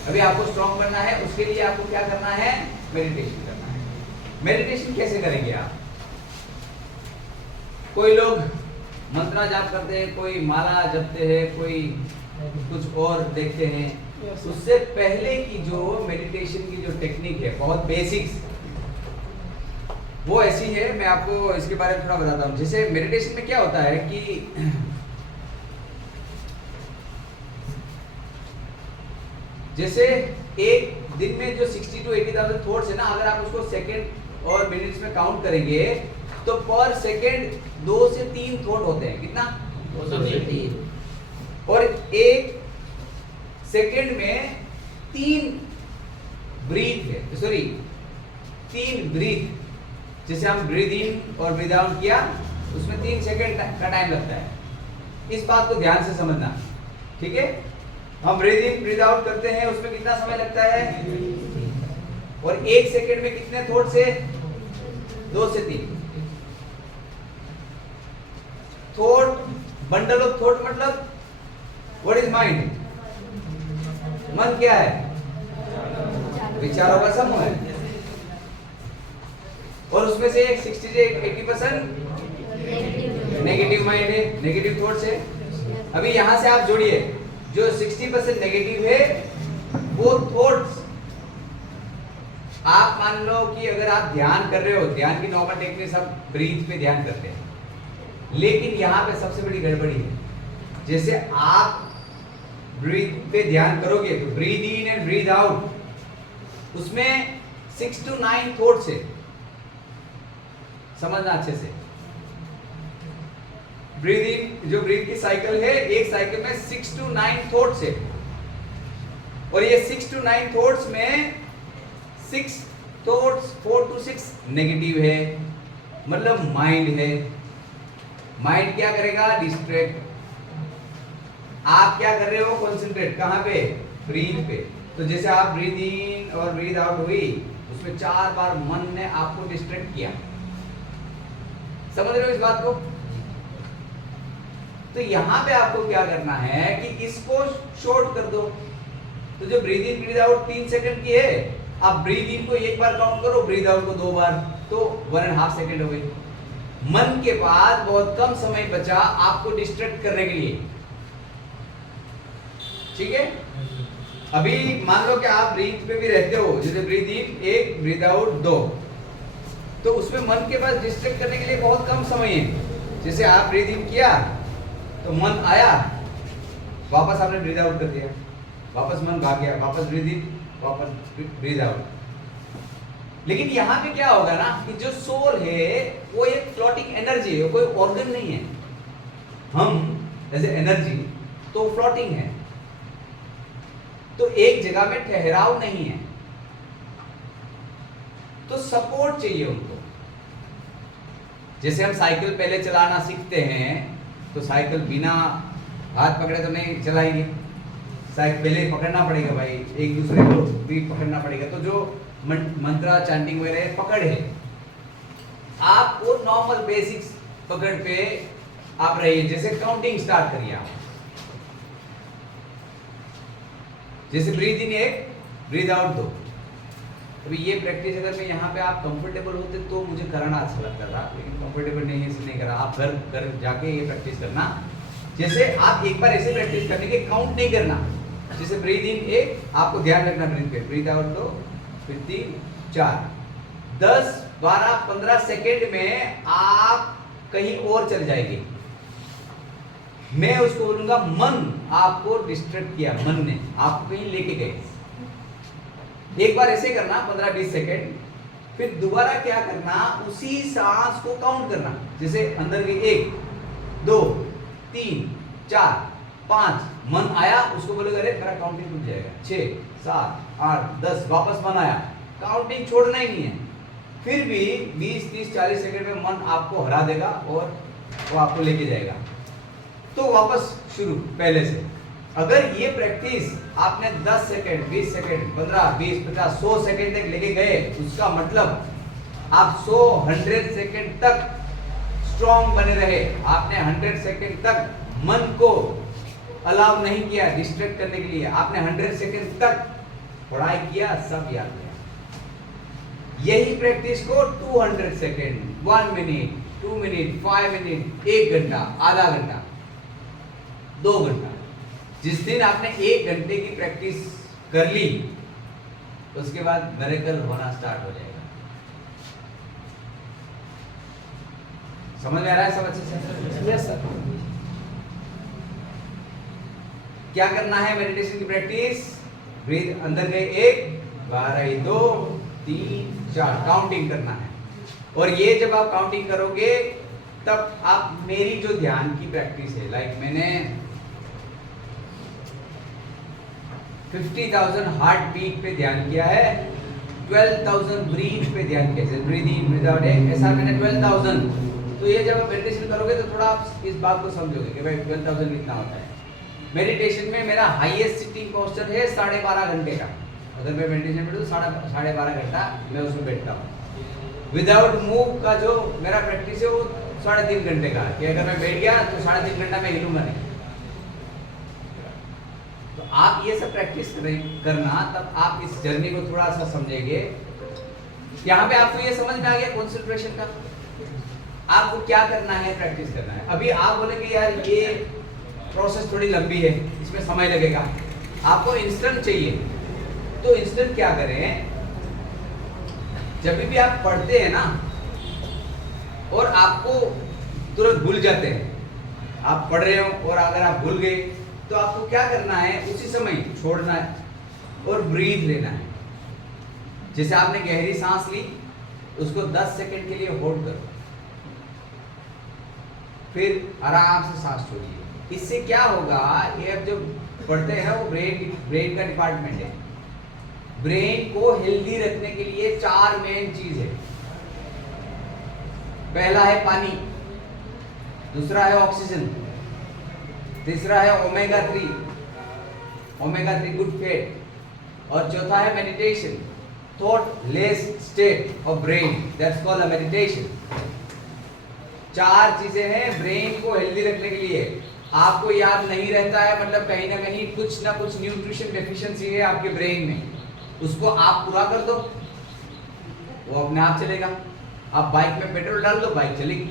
अभी आपको स्ट्रॉन्ग बनना है, उसके लिए आपको क्या करना है? मेडिटेशन करना है। मेडिटेशन कैसे करेंगे आप? कोई लोग मंत्रा जाप करते हैं, कोई माला जपते हैं, कोई कुछ और देखते हैं। उससे पहले की जो मेडिटेशन की जो टेक्निक है, बहुत बेसिक्स, वो ऐसी है। मैं आपको इसके बारे में थोड़ा बताता हूँ। जैसे मेडिटेशन में क्या होता है कि जैसे एक दिन में जो 60 to 80,000 थॉट्स है ना, अगर आप उसको सेकंड और मिनट्स में काउंट करेंगे तो पर सेकंड 2 से 3 थॉट होते हैं। कितना? 2 से 3। और एक सेकंड में 3 ब्रीथ है, सॉरी 3 ब्रीथ। जैसे हम ब्रीथ इन और ब्रीथ आउट किया, उसमें 3 सेकंड का टाइम लगता है। इस बात को ध्यान से समझना। ठीक है? हम ब्रीथ इन ब्रीथ आउट करते हैं, उसमें कितना समय लगता है? और 1 सेकंड में कितने थॉट्स है? 2 से 3 थॉट। बंडल ऑफ थॉट मतलब व्हाट इज माइंड? मन क्या है? विचारों का समूह है। और उसमें से 60 से 80% नेगेटिव माइंड है, नेगेटिव थॉट्स है। अभी यहां से आप जोड़िए, जो 60% नेगेटिव है वो थॉट्स। आप मान लो कि अगर आप ध्यान कर रहे हो, ध्यान की नॉर्मल टेक्निक सब ब्रीथ पे ध्यान करते हैं, लेकिन यहां पे सबसे बड़ी गड़बड़ी है। जैसे आप ब्रीथ पे ध्यान करोगे तो breathe in and breathe out, उसमें 6 to 9 थॉट्स है। समझना अच्छे से। ब्रीथ इन, जो ब्रीथ की साइकिल है, एक साइकिल में 6 to 9 थॉट्स है। और ये 6 to 9 थॉट्स में 6 थॉट्स 4 to 6 नेगेटिव है, मतलब माइंड है। माइंड क्या करेगा? डिस्ट्रैक्ट। आप क्या कर रहे हो? कंसंट्रेट। कहां पे? ब्रीथ पे। तो जैसे आप ब्रीथ इन और ब्रीथ आउट हुई, उसमें 4 बार मन ने आपको डिस्ट्रैक्ट किया। समझ रहे हो इस बात को? तो यहां पे आपको क्या करना है कि इसको शॉर्ट कर दो। तो जो breathe in breathe out 3 second की है, आप ब्रीद इन को एक बार काउंट करो, ब्रीद आउट को 2 बार, तो 1.5 सेकंड हो गई। मन के पास बहुत कम समय बचा आपको डिस्ट्रैक्ट करने के लिए। ठीक है? अभी मान लो कि आप ब्रीथ पे भी रहते हो, जैसे ब्रीद इन 1, ब्रीद आउट 2, तो उसमें मन के पास डिस्ट्रैक्ट करने के लिए बहुत कम समय है। जैसे आप ब्रीद इन किया तो मन आया, वापस आपने ब्रीद आउट कर दिया, वापस मन भाग गया, वापस ब्रीद इन, वापस ब्रीद आउट। लेकिन यहाँ पे क्या होगा ना कि जो सोल है वो एक फ्लोटिंग एनर्जी है, कोई ऑर्गन नहीं है। हम एज ए एनर्जी तो फ्लोटिंग है, तो एक जगह में ठहराव नहीं है, तो सपोर्ट चाहिए उनको। जैसे हम साइकिल पहले चलाना सीखते हैं तो साइकिल बिना हाथ पकड़े तो नहीं चलाएंगे, साइकिल पहले पकड़ना पड़ेगा भाई, एक दूसरे को भी पकड़ना पड़ेगा। तो जो मंत्रा चैंटिंग वगैरह पकड़ है, आपको नॉर्मल बेसिक्स पकड़ पे आप रहिए। जैसे काउंटिंग स्टार्ट करिए आप, जैसे ब्रीथ इन 1, ब्रीथ आउट 2। अभी ये प्रैक्टिस अगर मैं यहाँ पे आप कंफर्टेबल होते तो मुझे कराना अच्छा लगता था, लेकिन कंफर्टेबल नहीं है इसलिए नहीं करा। आप घर जाके ये प्रैक्टिस करना। जैसे आप एक बार ऐसे प्रैक्टिस करने के काउंट नहीं करना, जैसे ब्रीथ इन 1, आपको ध्यान रखना ब्रीथ पे, ब्रीथ आउट 2, फिर 3, 4, 10, 12, 15 सेकेंड में आप कहीं और चल जाएंगे। मैं उसको बोलूंगा मन आपको डिस्ट्रैक्ट किया, मन ने आपको कहीं लेके गए। एक बार ऐसे करना 15-20 सेकेंड, फिर दोबारा क्या करना, उसी सांस को काउंट करना। जैसे अंदर के 1, 2, 3, 4, 5, मन आया, उसको बोलेगा अरे मेरा काउंटिंग रुक जाएगा, 6, 7, 8, 10, वापस मन आया, काउंटिंग छोड़ना ही नहीं है। फिर भी 20, 30, 40 सेकेंड में मन आपको हरा देगा और वो आपको लेके जाएगा। तो वापस शुरू पहले से। अगर ये प्रैक्टिस आपने 10 सेकेंड, 20 सेकेंड, 15, 20, 50, 100 सेकेंड तक लेके गए, उसका मतलब आप 100 सेकेंड तक स्ट्रॉन्ग बने रहे। आपने 100 सेकेंड तक मन को अलाउ नहीं किया डिस्ट्रैक्ट करने के लिए। आपने 100 सेकेंड तक पढ़ाई किया, सब याद किया। यही प्रैक्टिस को 200 सेकेंड, 1 मिनट, 2 मिनट, 5 मिनट, 1 घंटा, आधा घंटा, 2 घंटा, जिस दिन आपने 1 घंटे की प्रैक्टिस कर ली, उसके बाद मिरेकल होना स्टार्ट हो जाएगा। समझ में आ रहा है सब अच्छे से? Yes sir. क्या करना है मेडिटेशन की प्रैक्टिस? ब्रीथ अंदर गए 1, बाहर आई 2, 3, 4, काउंटिंग करना है। और ये जब आप काउंटिंग करोगे तब आप मेरी जो ध्यान की प्रैक्टिस है, लाइक मैंने 50,000 हार्ट बीट पे ध्यान किया है, 12,000 ब्रीथ पे ध्यान किया है, ब्रीथ इन ब्रीथ आउट है, ऐसा मैंने 12,000। तो ये जब आप मेडिटेशन करोगे तो थोड़ा आप इस बात को समझोगे कि भाई 12,000 कितना होता है। मेडिटेशन में मेरा हाईएस्ट सिटिंग पोस्चर है 12.5 घंटे का। अगर मैं मेडिटेशन में तो 12.5 घंटा मैं उसमें बैठता हूँ। विदाउट मूव का जो मेरा प्रैक्टिस है वो 3.5 घंटे का, कि अगर मैं बैठ गया तो 3.5 घंटा मैं हिलूंगा नहीं। तो आप ये सब प्रैक्टिस करना, तब आप इस जर्नी को थोड़ा सा समझेंगे। यहाँ पे आपको ये समझ में आ गया कंसंट्रेशन का, आपको क्या करना है, प्रैक्टिस करना है। अभी आप बोलेंगे यार ये प्रोसेस थोड़ी लंबी है, इसमें समय लगेगा, आपको इंस्टेंट चाहिए। तो इंस्टेंट क्या करें, जब भी आप पढ़ते हैं ना और आपको तुरंत भूल जाते हैं, आप पढ़ रहे हो और अगर आप भूल गए तो आपको क्या करना है, उसी समय छोड़ना है और ब्रीथ लेना है। जैसे आपने गहरी सांस ली, उसको 10 सेकंड के लिए होल्ड करो, फिर आराम से सांस छोड़िए। इससे क्या होगा, ये अब जो पढ़ते हैं वो ब्रेन का डिपार्टमेंट है। ब्रेन को हेल्दी रखने के लिए 4 मेन चीज है। पहला है पानी, दूसरा है ऑक्सीजन, तीसरा है ओमेगा 3 गुड फैट, और चौथा है meditation. thoughtless state of brain, that's called a meditation. 4 चीजें हैं ब्रेन को हेल्दी रखने के लिए। आपको याद नहीं रहता है मतलब कहीं ना कुछ न्यूट्रिशन डेफिशिएंसी है आपके ब्रेन में, उसको आप पूरा कर दो, वो अपने आप चलेगा। आप बाइक में पेट्रोल डाल दो, बाइक चलेगी।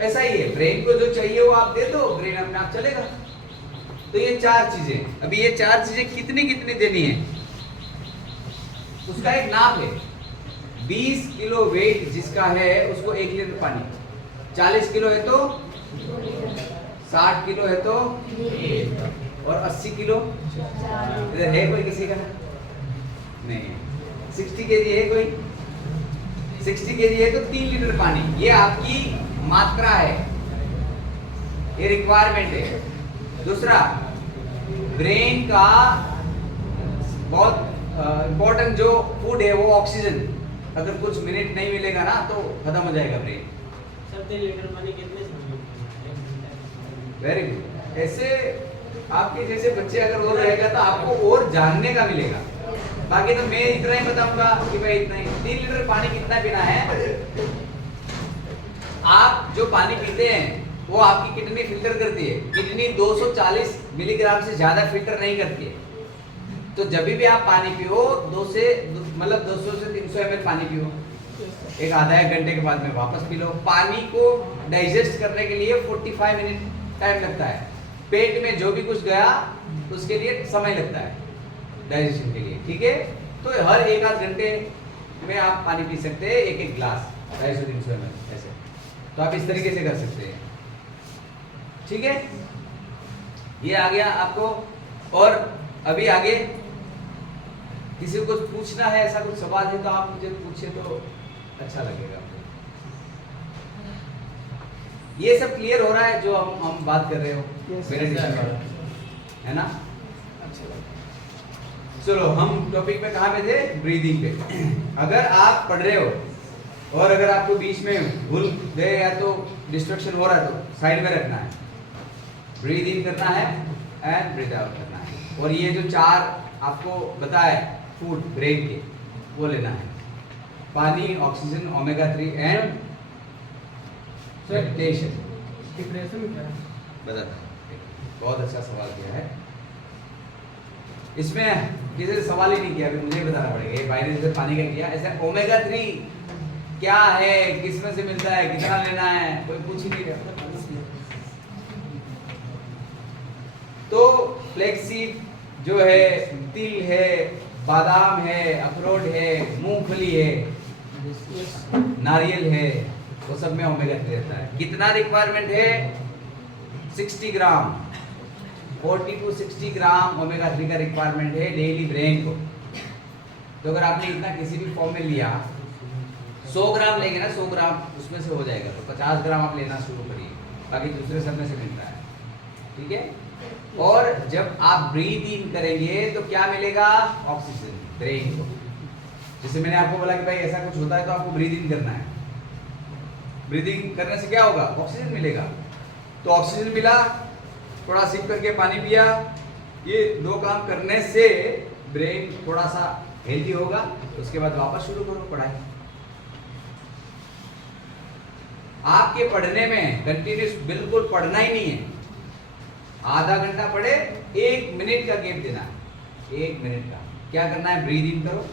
ऐसा ही है, ब्रेन को जो चाहिए वो आप दे दो, ब्रेन अपने आप चलेगा। तो ये 4 चीजें, अभी ये 4 चीजें कितनी कितनी देनी है उसका एक नाप है। 20 किलो वेट जिसका है उसको 1 लीटर पानी, 40 किलो है तो 60 किलो है तो और 80 किलो इधर है कोई किसी का नहीं, 60 केजी है कोई, 60 केजी है तो 3 लीटर पानी। ये आपकी मात्रा है, ये रिक्वायरमेंट है। दूसरा, ब्रेन का बहुत इंपॉर्टेंट जो फूड है वो ऑक्सीजन। अगर कुछ मिनट नहीं मिलेगा ना तो खत्म हो जाएगा ब्रेन। सर 3 लीटर पानी कितने समय में? Very good. ऐसे आपके जैसे बच्चे अगर और रहेगा तो आपको और जानने का मिलेगा। बाकी तो मैं इतना ही बताऊंगा कि भाई इतना ही। 3 लीटर पानी कितना पीना है? आप जो पानी पीते हैं वो आपकी किडनी फिल्टर करती है। किडनी 240 मिलीग्राम से ज्यादा फिल्टर नहीं करती है। तो जब भी आप पानी पियो 200 से 300 ml पानी पियो, एक आधा 1 घंटे के बाद में वापस पी लो। पानी को डाइजेस्ट करने के लिए 45 मिनट टाइम लगता है। पेट में जो भी कुछ गया उसके लिए समय लगता है डाइजेशन के लिए, ठीक है। तो हर 1-8 घंटे में आप पानी पी सकते हैं, 1-1 गिलास 250-300 ml ऐसे। तो आप इस तरीके से कर सकते हैं, ठीक है। ये आ गया आपको। और अभी आगे किसी को कुछ पूछना है, ऐसा कुछ सवाल है तो आप मुझे पूछे तो अच्छा लगेगा। ये सब क्लियर हो रहा है जो हम बात कर रहे हो मेडिटेशन वाला, है ना? चलो हम टॉपिक पे कहाँ पे थे? ब्रीदिंग पे। अगर आप पढ़ रहे हो और अगर आपको बीच में भूल गए या तो डिस्ट्रक्शन हो रहा है तो साइड में रखना है, ब्रीद इन करना है एंड ब्रीद आउट करना है। और ये जो 4 आपको बताए फूड ब्रेन के वो लेना है, पानी, oxygen, omega 3 and meditation. Depression क्या है? बताता हूं। बहुत अच्छा सवाल किया है। इसमें किसी ने सवाल ही नहीं किया, अभी मुझे ही बताना पड़ेगा। ये भाई ने जैसे पानी का किया, ऐसे ओमेगा 3 क्या है, किस में से मिलता है, कितना लेना है, कोई पूछ ही नहीं रहा। तो फ्लैक्सीड जो है, तिल है, बादाम है, अखरोट है, मूंगफली है, नारियल है, वो सब में ओमेगा 3 रहता है। कितना रिक्वायरमेंट है? 60 ग्राम, 40 to 60 ग्राम ओमेगा 3 का रिक्वायरमेंट है डेली ब्रेन को। तो अगर आपने इतना किसी भी फॉर्म में लिया, 100 ग्राम लेंगे ना, 100 ग्राम उसमें से हो जाएगा, तो 50 ग्राम आप लेना शुरू करिए, बाकी दूसरे सब में से मिलता है, ठीक है। और जब आप ब्रीथ इन करेंगे तो क्या मिलेगा? ऑक्सीजन ब्रेन को। जैसे मैंने आपको बोला कि भाई ऐसा कुछ होता है तो आपको ब्रीथ इन करना है। ब्रीदिंग करने से क्या होगा? ऑक्सीजन मिलेगा। तो ऑक्सीजन मिला, थोड़ा सिप करके पानी पिया, ये 2 काम करने से ब्रेन थोड़ा सा हेल्दी होगा। उसके बाद वापस शुरू करो पढ़ाई। आपके पढ़ने में कंटिन्यूस बिल्कुल पढ़ना ही नहीं है, आधा घंटा पढ़े, 1 मिनट का गैप देना है। 1 मिनट का क्या करना है? ब्रीद इन करो,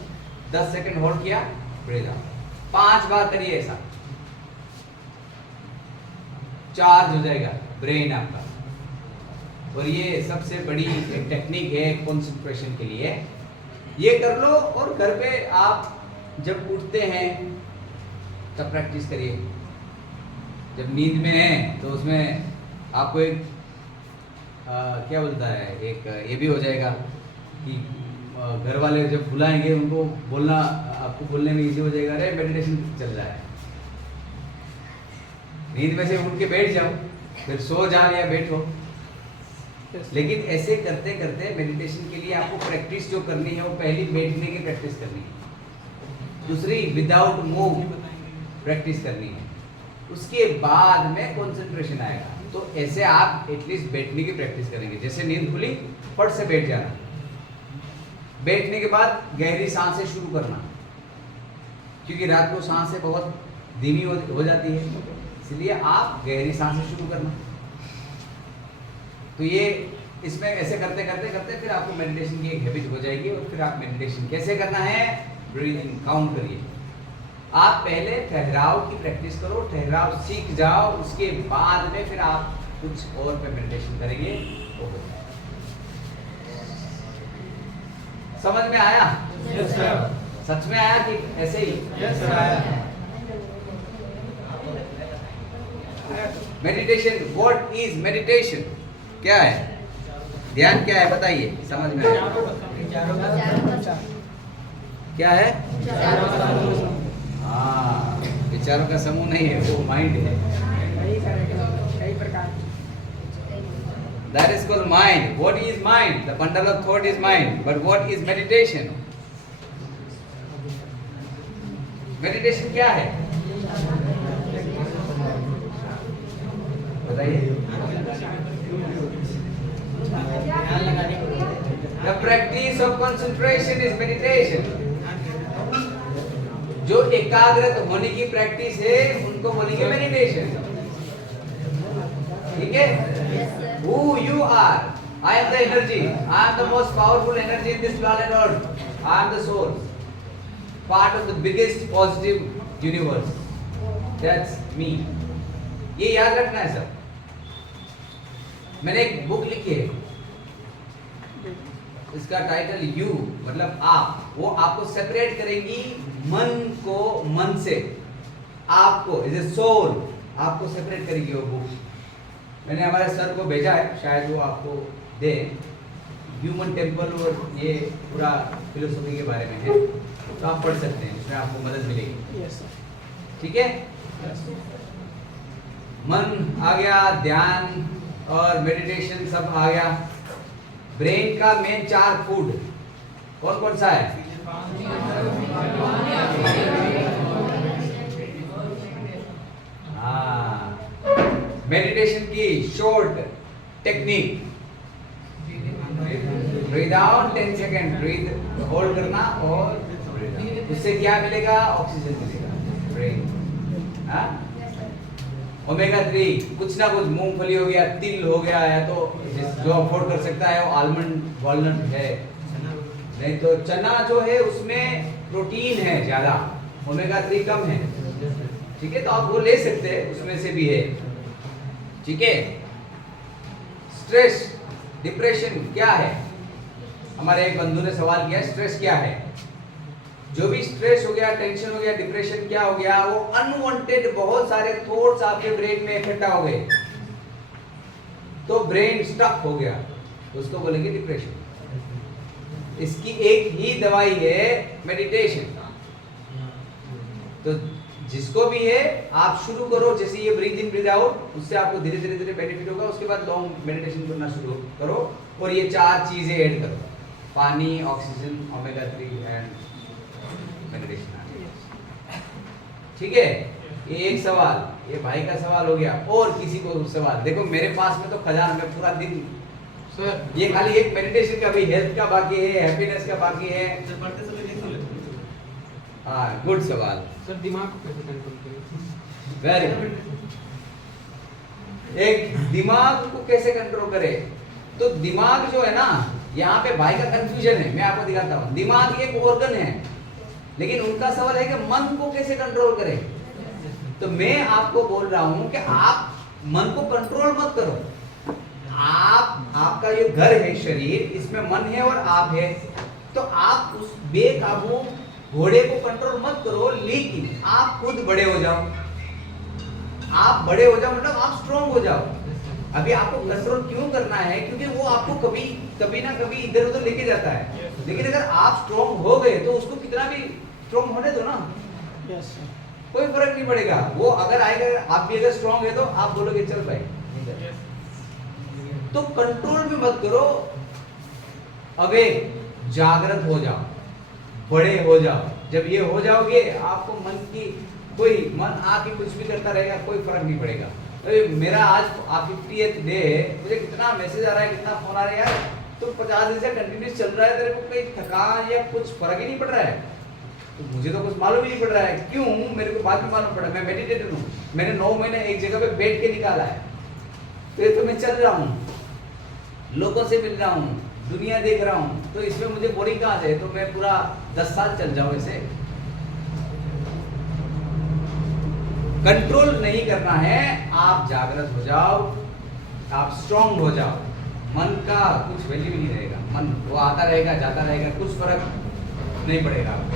10 सेकंड होल्ड किया, ब्रीद आउट, 5 बार करिए ऐसा, चार्ज हो जाएगा ब्रेन आपका। और ये सबसे बड़ी एक टेक्निक है कंसंट्रेशन के लिए। ये कर लो और घर पे आप जब उठते हैं तब प्रैक्टिस करिए। जब नींद में है तो उसमें आपको एक क्या बोलता है, एक ये भी हो जाएगा कि घर वाले जब बुलाएंगे उनको बोलना, आपको बोलने में इजी हो जाएगा, अरे मेडिटेशन चल रहा है। नींद में से उठ के बैठ जाओ, फिर सो जाओ या बैठो। लेकिन ऐसे करते करते मेडिटेशन के लिए आपको प्रैक्टिस जो करनी है वो पहली बैठने की प्रैक्टिस करनी है, दूसरी विदाउट मूव प्रैक्टिस करनी है, उसके बाद में कंसंट्रेशन आएगा। तो ऐसे आप एटलीस्ट बैठने की प्रैक्टिस करेंगे। जैसे नींद खुली, फट से बैठ जाना, बैठने के बाद गहरी सांसें शुरू करना, क्योंकि रात को सांसें बहुत धीमी हो जाती है, इसलिए आप गहरी सांसें शुरू करना। तो ये इसमें ऐसे करते करते करते फिर आपको मेडिटेशन की एक हैबिट हो जाएगी। और फिर आप मेडिटेशन कैसे करना है, ब्रीदिंग काउंट करिए। आप पहले ठहराव की प्रैक्टिस करो, ठहराव सीख जाओ, उसके बाद में फिर आप कुछ और पे मेडिटेशन करेंगे वो हो जाएगा। समझ में आया? Yes sir. सच में आया कि ऐसे ही? यस सर आया। Meditation, what is meditation? क्या है ध्यान, क्या है बताइए, समझ में आया? क्या है? हाँ, विचारों का समूह नहीं है, वो माइंड है। That is called mind. What is mind? The bundle of thought is mind. But what is meditation? Meditation क्या है बताइए? ध्यान लगाने को। The practice of concentration is meditation. जो एकाग्रत होने की प्रैक्टिस है उनको बोलेंगे मेडिटेशन। ठीक है? Who you are? I am the energy. I am the most powerful energy in this planet Earth. I am the soul, part of the biggest positive universe. That's me. ये याद रखना है सब। मैंने एक बुक लिखी है, इसका टाइटल यू मतलब आप, वो आपको सेपरेट करेगी मन को मन से, आपको इज ए सोल आपको सेपरेट करेगी वो बुक। मैंने हमारे सर को भेजा है, शायद वो आपको दे। ह्यूमन टेम्पल और ये पूरा फिलोसफी के बारे में है, तो आप पढ़ सकते हैं, इसमें आपको मदद मिलेगी। ठीक है? मन आ गया, ध्यान और मेडिटेशन सब आ गया। ब्रेन का मेन 4 फूड कौन कौन सा है? हाँ, मेडिटेशन की short technique, breathe out 10 second, breathe hold करना और उससे क्या मिलेगा? ऑक्सीजन मिलेगा ब्रेन। हाँ, ओमेगा 3 कुछ ना कुछ, मूंगफली हो गया, तिल हो गया, या तो जो अफोर्ड कर सकता है वो आलमंड वॉलनट है, नहीं तो चना जो है उसमें प्रोटीन है ज्यादा, ओमेगा 3 कम है। ठीक है, तो आप वो ले सकते हैं, उसमें से भी है। ठीक है? स्ट्रेस डिप्रेशन क्या है? हमारे एक बंधु ने सवाल किया, स्ट्रेस क्या है? जो भी स्ट्रेस हो गया, टेंशन हो गया, डिप्रेशन क्या हो गया, वो अनवांटेड बहुत सारे थॉट्स आपके ब्रेन में इकट्ठा हो गए, तो ब्रेन स्टक हो गया, उसको बोलेंगे डिप्रेशन। इसकी एक ही दवाई है मेडिटेशन। तो जिसको भी है आप शुरू करो, जैसे ये ब्रीथ इन ब्रीथ आउट, उससे आपको धीरे धीरे धीरे बेनिफिट होगा। उसके बाद लॉन्ग मेडिटेशन करना शुरू करो और ये 4 चीजें ऐड करो, पानी, ऑक्सीजन, ओमेगा 3 एंड मेडिटेशन। ठीक है? ये एक सवाल, ये भाई का सवाल हो गया। और किसी को सवाल? देखो मेरे पास में तो खजाना में पूरा दिन सर, ये खाली एक मेडिटेशन का भी, हेल्थ का बाकी है, हैप्पीनेस का बाकी है। हाँ, गुड सवाल सर। दिमाग को कैसे कंट्रोल करें? Very good. एक दिमाग को कैसे कंट्रोल करे? तो दिमाग जो है ना, यहाँ पे भाई का कंफ्यूजन है, मैं आपको दिखाता हूँ। दिमाग एक ऑर्गन है, लेकिन उनका सवाल है कि मन को कैसे कंट्रोल करें। तो मैं आपको बोल रहा हूं कि आप मन को कंट्रोल मत करो। आपका ये घर है शरीर, इसमें मन है और आप है, तो आप उस बेकाबू घोड़े को कंट्रोल मत करो, लेकिन आप खुद बड़े हो जाओ। आप बड़े हो जाओ मतलब आप स्ट्रॉन्ग हो जाओ। अभी आपको कंट्रोल क्यों करना है? क्योंकि वो आपको कभी ना कभी इधर उधर लेके जाता है, लेकिन अगर आप स्ट्रॉन्ग हो गए तो उसको कितना भी स्ट्रॉन्ग होने दो ना, कोई फर्क नहीं पड़ेगा। वो अगर आएगा, आप भी अगर स्ट्रॉन्ग है तो आप बोलोगे चल भाई। तो कंट्रोल में मत करो, अवेक, जागृत हो जाओ, बड़े हो जाओ। जब ये हो जाओगे, आपको मन की कोई मन आके कुछ भी करता रहेगा, कोई फर्क नहीं पड़ेगा। मेरा आज 50th डे है, मुझे कितना मैसेज आ रहा है, कितना फोन आ रहा है यार, तो 50 दिन से कंटिन्यूस चल रहा है, तेरे को कोई थकान या कुछ फर्क ही नहीं पड़ रहा है। तो मुझे तो कुछ मालूम ही नहीं पड़ रहा है, क्यों? मेरे को बाद में मालूम पड़ा, मैं मेडिटेटर हूँ, मैंने 9 महीने एक जगह पे बैठ के निकाला है। तो ये तो मैं चल रहा हूँ, लोगों से मिल रहा हूँ, दुनिया देख रहा हूँ, तो इसमें मुझे बोरिंग कहाँ से? तो मैं पूरा 10 साल चल जाऊँ ऐसे। कंट्रोल नहीं करना है, आप जागृत हो जाओ, आप स्ट्रांग हो जाओ, मन का कुछ वैल्यू नहीं रहेगा, मन वो आता रहेगा जाता रहेगा, कुछ फर्क नहीं पड़ेगा आपको।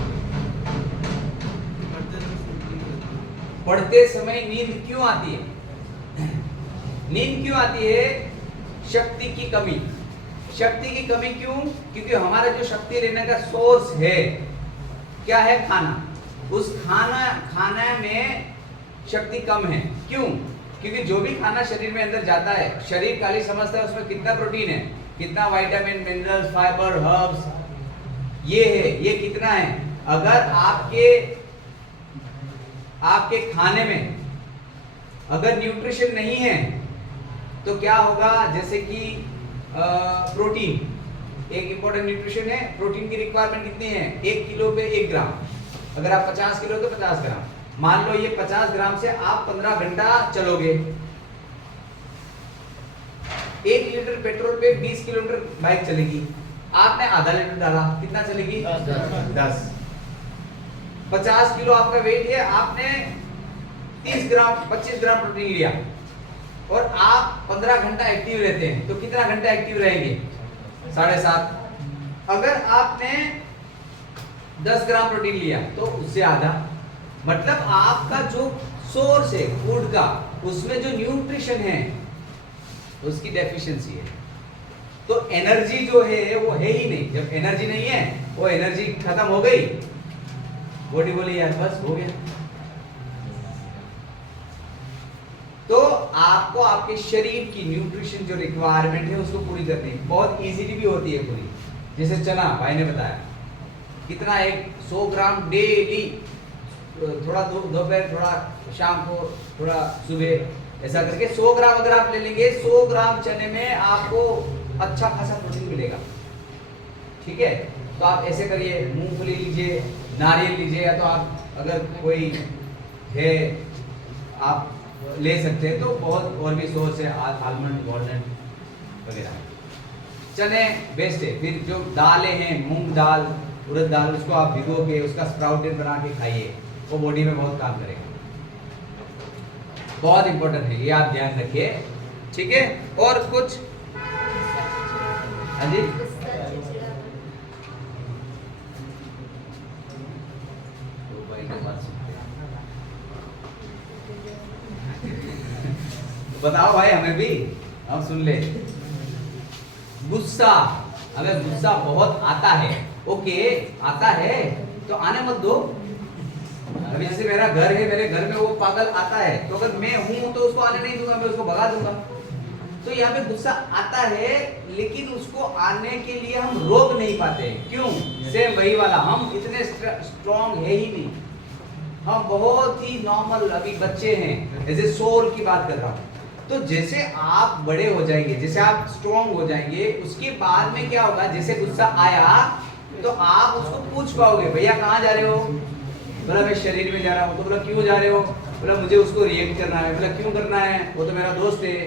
पढ़ते समय नींद क्यों आती है? नींद क्यों आती है? शक्ति की कमी। शक्ति की कमी क्यों? क्योंकि हमारा जो शक्ति लेने का सोर्स है क्या है? खाना। उस खाना में शक्ति कम है। क्यों? क्योंकि जो भी खाना शरीर में अंदर जाता है, शरीर खाली समझता है उसमें कितना प्रोटीन है, कितना विटामिन, मिनरल्स, फाइबर, हर्ब्स, ये है, ये कितना है। अगर आपके खाने में अगर न्यूट्रिशन नहीं है तो क्या होगा? जैसे कि प्रोटीन एक इंपॉर्टेंट न्यूट्रिशन है। प्रोटीन की रिक्वायरमेंट कितनी है? 1 किलो पे 1 ग्राम। अगर आप 50 किलो तो 50 ग्राम। मान लो ये 50 ग्राम से आप 15 घंटा चलोगे, 1 लीटर पेट्रोल पे 20 किलोमीटर बाइक चलेगी। आपने आधा लीटर डाला, कितना चलेगी? 10। 50 किलो आपका वेट है, आपने 30 ग्राम 25 ग्राम प्रोटीन लिया और आप 15 घंटा एक्टिव रहते हैं, तो कितना घंटा एक्टिव रहेंगे? 7.5। अगर आपने 10 ग्राम प्रोटीन लिया तो उससे आधा, मतलब आपका जो सोर्स है फूड का, उसमें जो न्यूट्रिशन है उसकी डेफिशिएंसी है। तो एनर्जी जो है वो है ही नहीं। जब एनर्जी नहीं है, वो एनर्जी खत्म हो गई, बॉडी बोली यार बस हो गया। तो आपको आपके शरीर की न्यूट्रिशन जो रिक्वायरमेंट है उसको पूरी करनी है। बहुत इजीली भी होती है पूरी। जैसे चना, भाई ने बताया कितना, एक 100 ग्राम डेली, थोड़ा दोपहर, थोड़ा शाम को, थोड़ा सुबह, ऐसा करके 100 ग्राम अगर आप ले लेंगे, 100 ग्राम चने में आपको अच्छा खासा प्रोटीन मिलेगा। ठीक है, तो आप ऐसे करिए, मूंगफली लीजिए, नारियल लीजिए, या तो आप अगर कोई है आप ले सकते हैं, तो बहुत और भी सोर्स है, आलमंड, वॉलनट वगैरह। चने बेस्ट है। फिर जो दालें हैं, मूंग दाल, उड़द दाल, उसको आप भिगो के उसका स्प्राउटेड बना के खाइए, वो बॉडी में बहुत काम करेगा। बहुत इंपॉर्टेंट है, ये आप ध्यान रखिए। ठीक है, और कुछ? हाँ जी, बताओ भाई, हमें भी, हम सुन ले। गुस्सा, हमें गुस्सा बहुत आता है। ओके, आता है तो आने मत दो। अभी जैसे मेरा घर है, मेरे घर में वो पागल आता है, तो अगर मैं हूं तो उसको आने नहीं दूंगा, मैं उसको भगा दूंगा। तो यहाँ पे गुस्सा आता है, लेकिन उसको आने के लिए हम रोक नहीं पाते। क्यों? सेम वही वाला, हम इतने स्ट्रॉन्ग है ही नहीं, हम बहुत ही नॉर्मल अभी बच्चे हैं। जैसे सोल की बात कर रहा हूँ। तो जैसे आप बड़े हो जाएंगे, जैसे आप स्ट्रॉन्ग हो जाएंगे, उसके बाद में क्या होगा? जैसे गुस्सा आया तो आप उसको पूछ पाओगे, भैया कहाँ जा रहे हो? बोला मैं शरीर में जा रहा हूँ। तो बोला क्यों जा रहे हो? बोला मुझे उसको रिएक्ट करना है। बोला क्यों करना है? वो तो मेरा दोस्त है।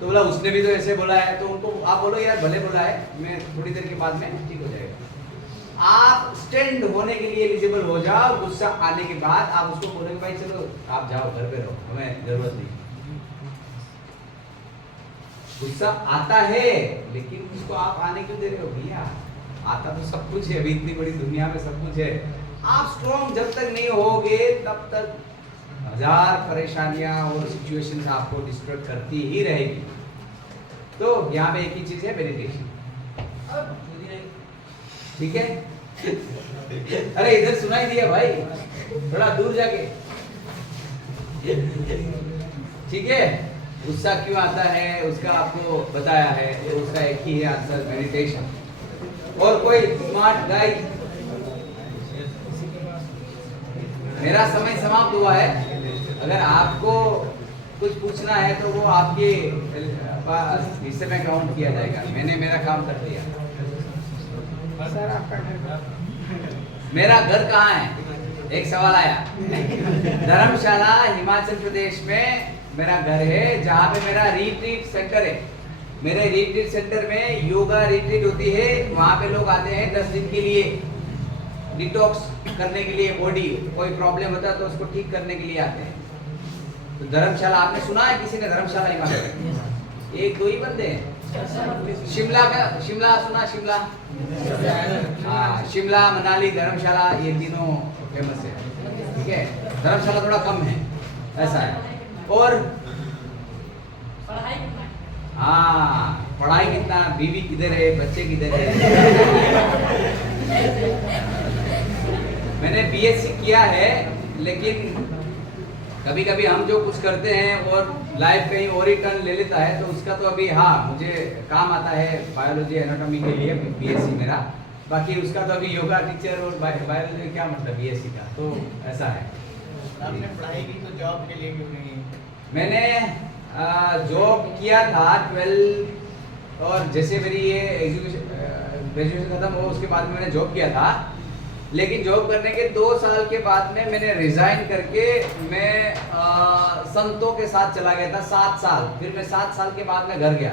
तो बोला उसने भी तो ऐसे बोला है। तो उनको आप बोलो यार भले बोला है, मैं थोड़ी देर के बाद में ठीक हो जाएगा। आप स्टैंड होने के लिए एलिजिबल हो जाओ। गुस्सा आने के बाद आप उसको बोलोगे भाई चलो आप जाओ, घर पे रहो, हमें जरूरत नहीं। गुस्सा आता है, लेकिन उसको आप आने क्यों दे रहे हो? भैया आता तो सब कुछ है, अभी इतनी बड़ी दुनिया में सब कुछ है। आप स्ट्रॉन्ग जब तक नहीं होगे तब तक 1000 परेशानियां और सिचुएशंस आपको डिस्टर्ब करती ही रहेगी। तो यहाँ पे एक ही चीज है, मेडिटेशन। ठीक है? अरे इधर सुनाई दिया भाई, थोड़ा दूर जाके। ठीक है, गुस्सा क्यों आता है उसका आपको बताया है, तो उसका एक ही है आंसर, मेडिटेशन। और कोई स्मार्ट गाय? मेरा समय समाप्त हुआ है। अगर आपको कुछ पूछना है तो वो आपके हिस्से में काउंट किया जाएगा। मैंने मेरा काम कर दिया। सर आपका घर मेरा घर कहाँ है? एक सवाल आया। धर्मशाला हिमाचल प्रदेश में मेरा घर है, जहाँ पे मेरा रिट्रीट सेंटर है। मेरे रिट्रीट सेंटर में योगा रिट्रीट होती है। वहाँ पे लोग आते हैं 10 दिन के लिए, डिटॉक्स करने के लिए, बॉडी कोई प्रॉब्लम होता है तो उसको ठीक करने के लिए आते हैं। तो धर्मशाला आपने सुना है किसी ने? धर्मशाला हिमाचल एक दो ही बंदे हैं। शिमला का, शिमला सुना? शिमला, हाँ, शिमला, मनाली, धर्मशाला, ये तीनों फेमस है। ठीक है, धर्मशाला थोड़ा कम है, ऐसा है। और हाँ, पढ़ाई कितना, बीवी किधर है, बच्चे किधर है? मैंने बीएससी किया है, लेकिन कभी कभी हम जो कुछ करते हैं और लाइफ कहीं और ही टर्न ले लेता है, तो उसका तो अभी हाँ मुझे काम आता है बायोलॉजी एनाटॉमी के लिए बीएससी मेरा। बाकी उसका तो अभी योगा टीचर और बायोलॉजी क्या मतलब बीएससी का, तो ऐसा है। आपने पढ़ाई की तो जॉब के लिए क्यों नहीं? मैंने जॉब किया था 12, और जैसे मेरी ये ग्रेजुएशन खत्म हो उसके बाद मैंने जॉब किया था। लेकिन जॉब करने के 2 साल के बाद में मैंने रिजाइन करके मैं संतों के साथ चला गया था 7 साल। फिर मैं 7 साल के बाद मैं घर गया।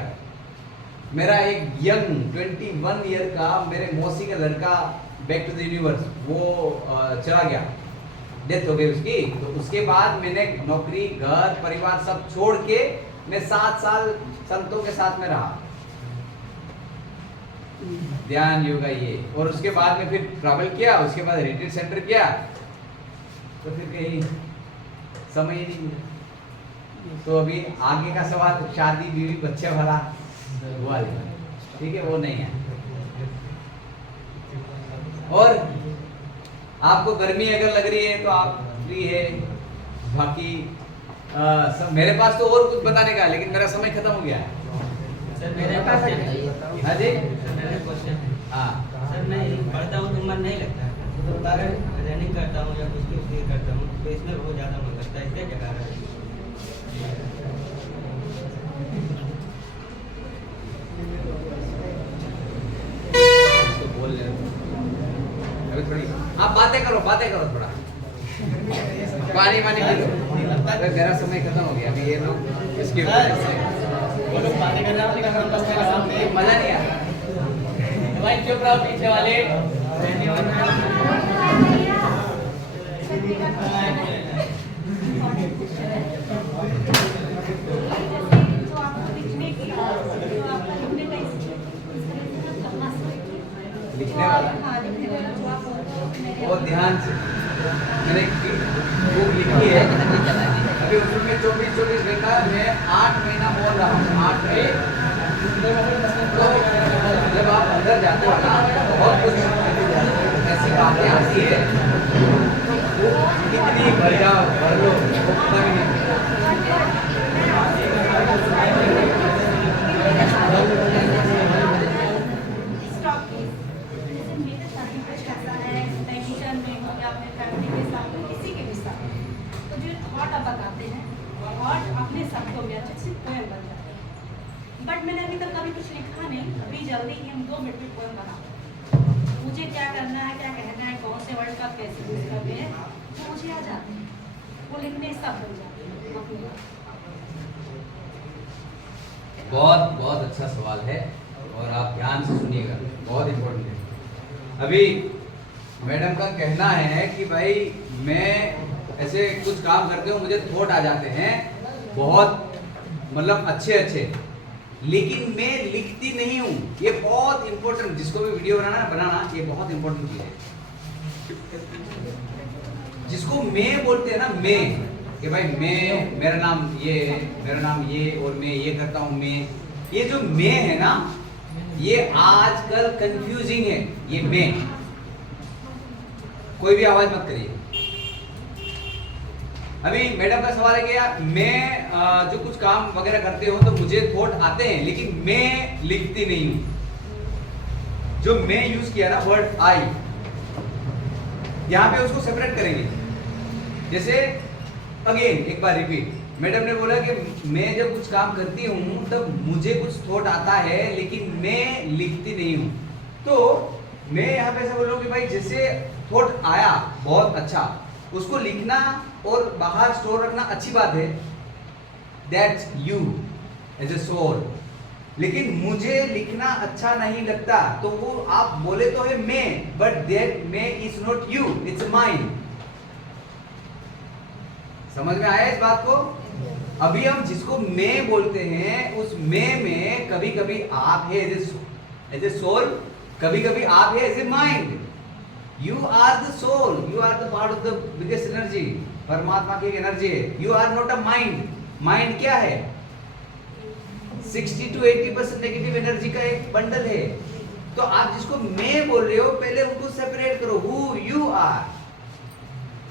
मेरा एक यंग 21 ईयर का मेरे मौसी का लड़का बैक टू द यूनिवर्स वो चला गया, डेथ हो गई उसकी। तो उसके बाद मैंने नौकरी, घर, परिवार सब छोड़ के मैं 7 साल संतों के साथ में रहा, ध्यान योगा ये। और उसके बाद में फिर ट्रैवल किया, उसके बाद रिट्रीट सेंटर किया, तो फिर कहीं समय ही नहीं मिला। तो अभी आगे का सवाल शादी, बीवी, बच्चे वाला वो वाले, ठीक है, वो नहीं है। और आपको गर्मी अगर लग रही है तो आप फ्री है। बाकी सब मेरे पास तो और कुछ बताने का है, लेकिन मेरा समय खत्म हो गया है। सर मेरे पास है। हाँ जी, सर मेरा क्वेश्चन है। हाँ सर मैं पढ़ता हूँ तो मन नहीं लगता है, रनिंग करता हूँ या कुछ भी करता हूँ तो इसमें बहुत ज़्यादा मन लगता है, क्या कारण है? बोल रहे अभी थोड़ी आप बातें करो थोड़ा, पानी पी लो। मेरा समय खत्म हो गया, अभी ये लोग इसके वो लोग बातें कर रहे हैं, आपने कहा हम बस में आराम से मजा नहीं आ रहा। भाई चुप रहो पीछे वाले। लिखने वाला और ध्यान से मैंने बुक लिखी है अभी, उसमें 24 घंटा मैं 8 महीना बोल रहा हूँ। 8 महीने तो जब आप अंदर जाते हो ना, बहुत कुछ ऐसी बातें आती है, वो कितनी भर जाओ भर लो, वो पता भी नहीं। बट मैंने अभी तक कभी कुछ लिखा नहीं। अभी जल्दी ही हम 2 मिनट में पोएम बना, मुझे क्या करना है, क्या कहना है, कौन से वर्ड का कैसे यूज करते हैं, तो मुझे आ जाते हैं, वो लिखने सब बन जाते हैं। बहुत बहुत अच्छा सवाल है और आप ध्यान से सुनिएगा, बहुत इम्पोर्टेंट है। अभी मैडम का कहना है कि भाई मैं ऐसे कुछ काम करते हूँ, मुझे थॉट आ जाते हैं बहुत मतलब अच्छे, लेकिन मैं लिखती नहीं हूँ। ये बहुत इंपॉर्टेंट, जिसको भी वीडियो बनाना ये बहुत इंपॉर्टेंट चीज है। जिसको मैं बोलते हैं ना, मैं कि भाई मैं, मेरा नाम ये और मैं ये करता हूँ, मैं, ये जो मैं है ना, ये आजकल कंफ्यूजिंग है। ये मैं, कोई भी आवाज मत करिए। अभी मैडम का सवाल है कि मैं जो कुछ काम वगैरह करते हो तो मुझे थॉट आते हैं, लेकिन मैं लिखती नहीं हूं। जो मैं यूज किया ना वर्ड आई, यहां पे उसको सेपरेट करेंगे। जैसे अगेन एक बार रिपीट, मैडम ने बोला कि मैं जब कुछ काम करती हूं तब मुझे कुछ थॉट आता है, लेकिन मैं लिखती नहीं हूं। तो मैं यहाँ पे ऐसा बोल रहा हूँ कि भाई जैसे थॉट आया बहुत अच्छा, उसको लिखना और बाहर स्टोर रखना अच्छी बात है, that's you as a soul. लेकिन मुझे लिखना अच्छा नहीं लगता तो वो आप बोले तो है मैं, बट दैट मैं is not you, it's mind. समझ में आया इस बात को? अभी हम जिसको मैं बोलते हैं उस मैं में कभी कभी आप है एज ए सोल, कभी कभी आप है as a mind. You are the soul, you are the part of the biggest energy, परमात्मा की एनर्जी है। You are not a mind. Mind क्या है? 60 to 80% नेगेटिव एनर्जी का एक बंडल है। तो आप जिसको मैं बोल रहे हो पहले उनको सेपरेट करो, हु यू आर।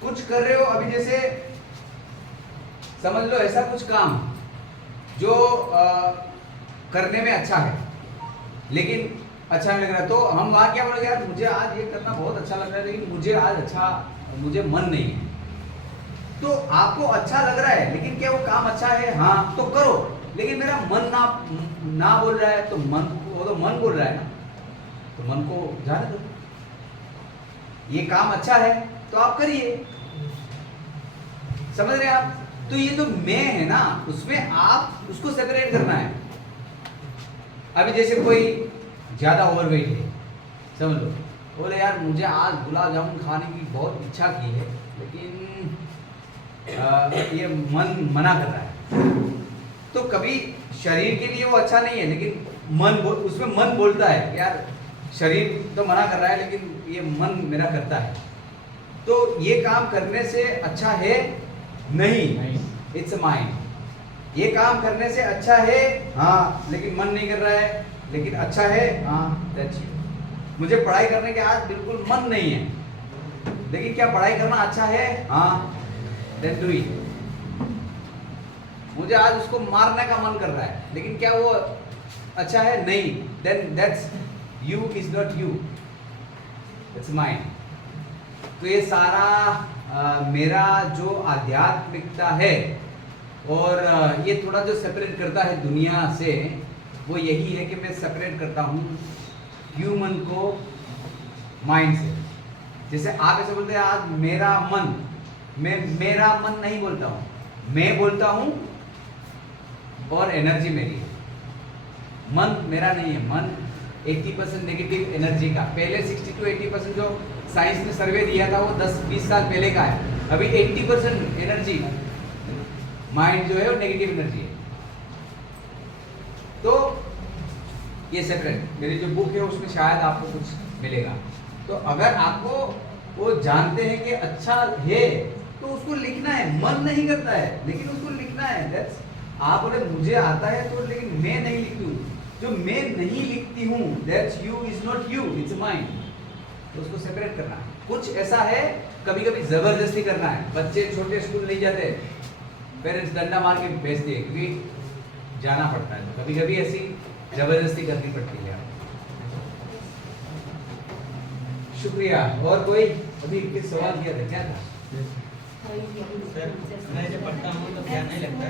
कुछ कर रहे हो अभी, जैसे समझ लो ऐसा कुछ काम जो करने में अच्छा है लेकिन अच्छा नहीं लग रहा, तो हम वहां क्या बोलेंगे, यार मुझे आज ये करना बहुत अच्छा लग रहा है लेकिन मुझे मन नहीं है। तो आपको अच्छा लग रहा है लेकिन क्या वो काम अच्छा है? हाँ, तो करो। लेकिन मेरा मन ना बोल रहा है, तो वो तो मन बोल रहा है ना, तो मन को जाने दो। ये काम अच्छा है तो आप करिए। समझ रहे हैं आप? तो ये जो मैं है ना, उसमें आप उसको सेपरेट करना है। अभी जैसे कोई ज्यादा ओवरवेट है, समझ लो, बोले यार मुझे आज गुलाब जामुन खाने की बहुत इच्छा की है लेकिन ये मन मना कर रहा है। तो कभी शरीर के लिए वो अच्छा नहीं है लेकिन उसमें मन बोलता है कि यार शरीर तो मना कर रहा है लेकिन ये मन मेरा करता है, तो ये काम करने से अच्छा है नहीं, इट्स माइंड। ये काम करने से अच्छा है हाँ, लेकिन मन नहीं कर रहा है, लेकिन अच्छा है हाँ, दैट्स यू। मुझे पढ़ाई करने के आज बिल्कुल मन नहीं है, लेकिन क्या पढ़ाई करना अच्छा है? हाँ, देन डू इट। मुझे आज उसको मारने का मन कर रहा है लेकिन क्या वो अच्छा है? नहीं, then that's you is not you, it's mind. तो ये सारा मेरा जो आध्यात्मिकता है और ये थोड़ा जो सेपरेट करता है दुनिया से, वो यही है कि मैं सेपरेट करता हूँ ह्यूमन को माइंड से। जैसे आप ऐसे बोलते हैं आज मेरा मन, मैं मेरा मन नहीं बोलता हूँ, मैं बोलता हूँ और एनर्जी मेरी है। मन मेरा नहीं है, मन 80% नेगेटिव एनर्जी का। पहले 60 to 80% जो साइंस ने सर्वे दिया था वो 10-20 साल पहले का है। अभी 80% एनर्जी माइंड जो है वो नेगेटिव एनर्जी है। तो ये सेपरेट, मेरी जो बुक है उसमें शायद आपको कुछ मिलेगा। तो अगर आपको वो जानते हैं कि अच्छा है तो उसको लिखना है। मन नहीं करता है लेकिन उसको लिखना है। दैट्स, आप बोले मुझे आता है तो, लेकिन मैं नहीं लिखती हूँ, जो मैं नहीं लिखती हूँ that's you is not you, it's mind. तो उसको सेपरेट करना है। कुछ ऐसा है कभी कभी जबरदस्ती करना है। बच्चे छोटे स्कूल नहीं जाते, पेरेंट्स डंडा मार के भेज दिए क्योंकि जाना पड़ता है, तो कभी कभी ऐसी जबरदस्ती करनी पड़ती है। शुक्रिया। और कोई अभी किस सवाल किया था, क्या था? सर, मैं जब पढ़ता हूँ तो ध्यान नहीं लगता,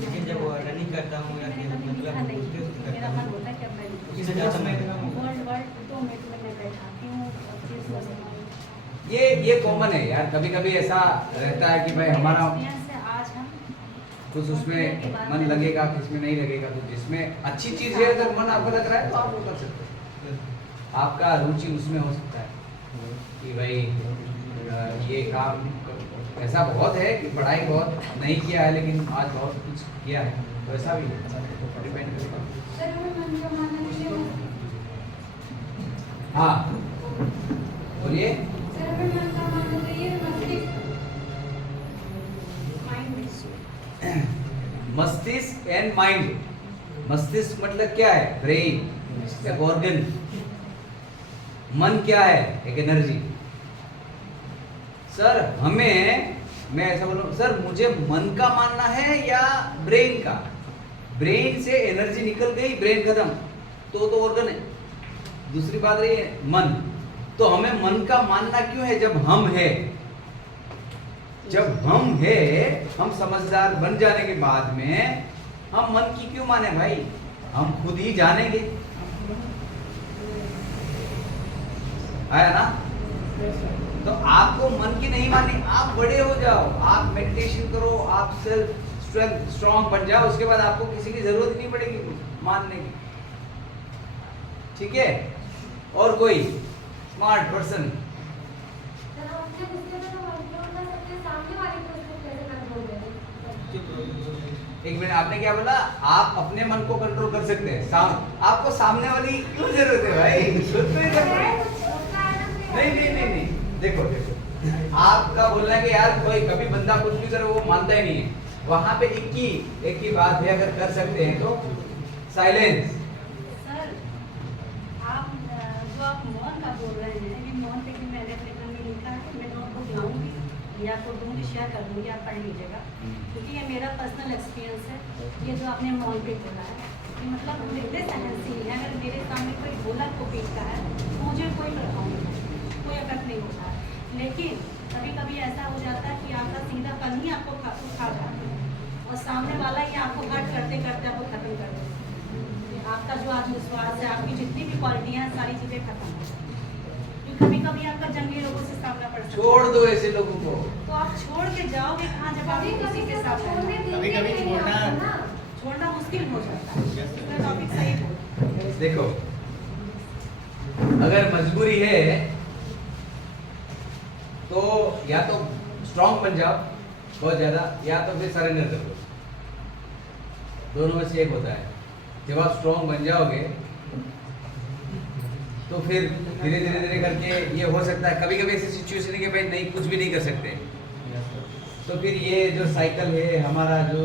लेकिन जब रनिंग करता हूँ या फिर मतलब मेरा मन होता है कि अब मैं उससे ज़्यादा मैं वर्ल्ड 2 मिनट में मैं बैठाती हूँ। ये कॉमन है यार, कभी कभी ऐसा रहता है कि भाई हमारा आज हम कुछ उसमें मन लगेगा, किसमें नहीं लगेगा। तो जिसमें अच्छी चीज है अगर मन आपको लग रहा है तो आप वो कर सकते हैं। आपका रुचि उसमें हो सकता है कि भाई ये काम ऐसा बहुत है कि पढ़ाई बहुत नहीं किया है लेकिन आज बहुत कुछ किया है, तो ऐसा भी डिपेंड करेगा। हाँ बोलिए। मस्तिष्क एंड माइंड। मस्तिष्क मतलब क्या है? ब्रेन, एक ऑर्गन। मन क्या है? एक एनर्जी। सर मैं ऐसा बोलूं, सर मुझे मन का मानना है या ब्रेन का? ब्रेन से एनर्जी निकल गई, ब्रेन खत्म, तो ऑर्गन है। दूसरी बात रही है मन। तो हमें मन का मानना क्यों है? जब हम हम समझदार बन जाने के बाद में हम मन की क्यों माने भाई? हम खुद ही जानेंगे। आया ना? तो आपको मन की नहीं माननी, आप बड़े हो जाओ, आप मेडिटेशन करो, आप सेल्फ स्ट्रॉन्ग बन जाओ, उसके बाद आपको किसी की जरूरत नहीं पड़ेगी मानने की। ठीक है? और कोई स्मार्ट पर्सन? एक मिनट, आपने क्या बोला? आप अपने मन को कंट्रोल कर सकते हैं। आपको सामने वाली क्यों जरूरत है भाई? खुद पे कर लो। नहीं नहीं नहीं नहीं, देखो देखो, आपका बोलना है कि यार कोई कभी बंदा कुछ भी करे वो मानता ही नहीं है। वहां पे एक ही बात है, अगर कर सकते हैं तो साइलेंस। सर, आप जो आप मौन का बोल रहे हैं, ये मौन पे भी मैंने अपने घर में लिखा है, मैं नोटबुक लाऊंगी या आपको दूंगी, शेयर कर दूंगी, आप पढ़ लीजिएगा, क्योंकि ये मेरा पर्सनल एक्सपीरियंस है। ये जो आपने मौन पे बोला है, कि मतलब हम इतने सहनशील हैं, अगर मेरे सामने कोई बोला को पीटता है तो मुझे कोई प्रभाव नहीं है, कोई इफेक्ट नहीं होता है। लेकिन कभी कभी ऐसा हो जाता है कि आपका सीधापन ही आपको खा जाता है और सामने वाला ही आपको हर्ट करते करते आपको खत्म कर देता है। आपका जो आत्मविश्वास है, आपकी जितनी भी क्वालिटियाँ हैं, सारी चीज़ें खत्म हो जाती हैं। क्योंकि कभी कभी आपका जंगली लोगों से सामना पड़ सकता है। छोड़ दो ऐसे लोगों को। तो आप छोड़ के जाओगे कहाँ जब आप किसी के साथ कभी कभी छोड़ना मुश्किल हो जाता है। इसका टॉपिक सही बोला। देखो, अगर मजबूरी है तो या तो स्ट्रांग बन जाओ बहुत ज्यादा, या तो फिर सरेंडर कर दो। दोनों में से एक होता है। जब आप स्ट्रांग बन जाओगे तो फिर धीरे धीरे धीरे करके ये हो सकता है, कभी कभी ऐसी सिचुएशन है कि भाई नहीं, कुछ भी नहीं कर सकते, तो फिर ये जो साइकिल है हमारा, जो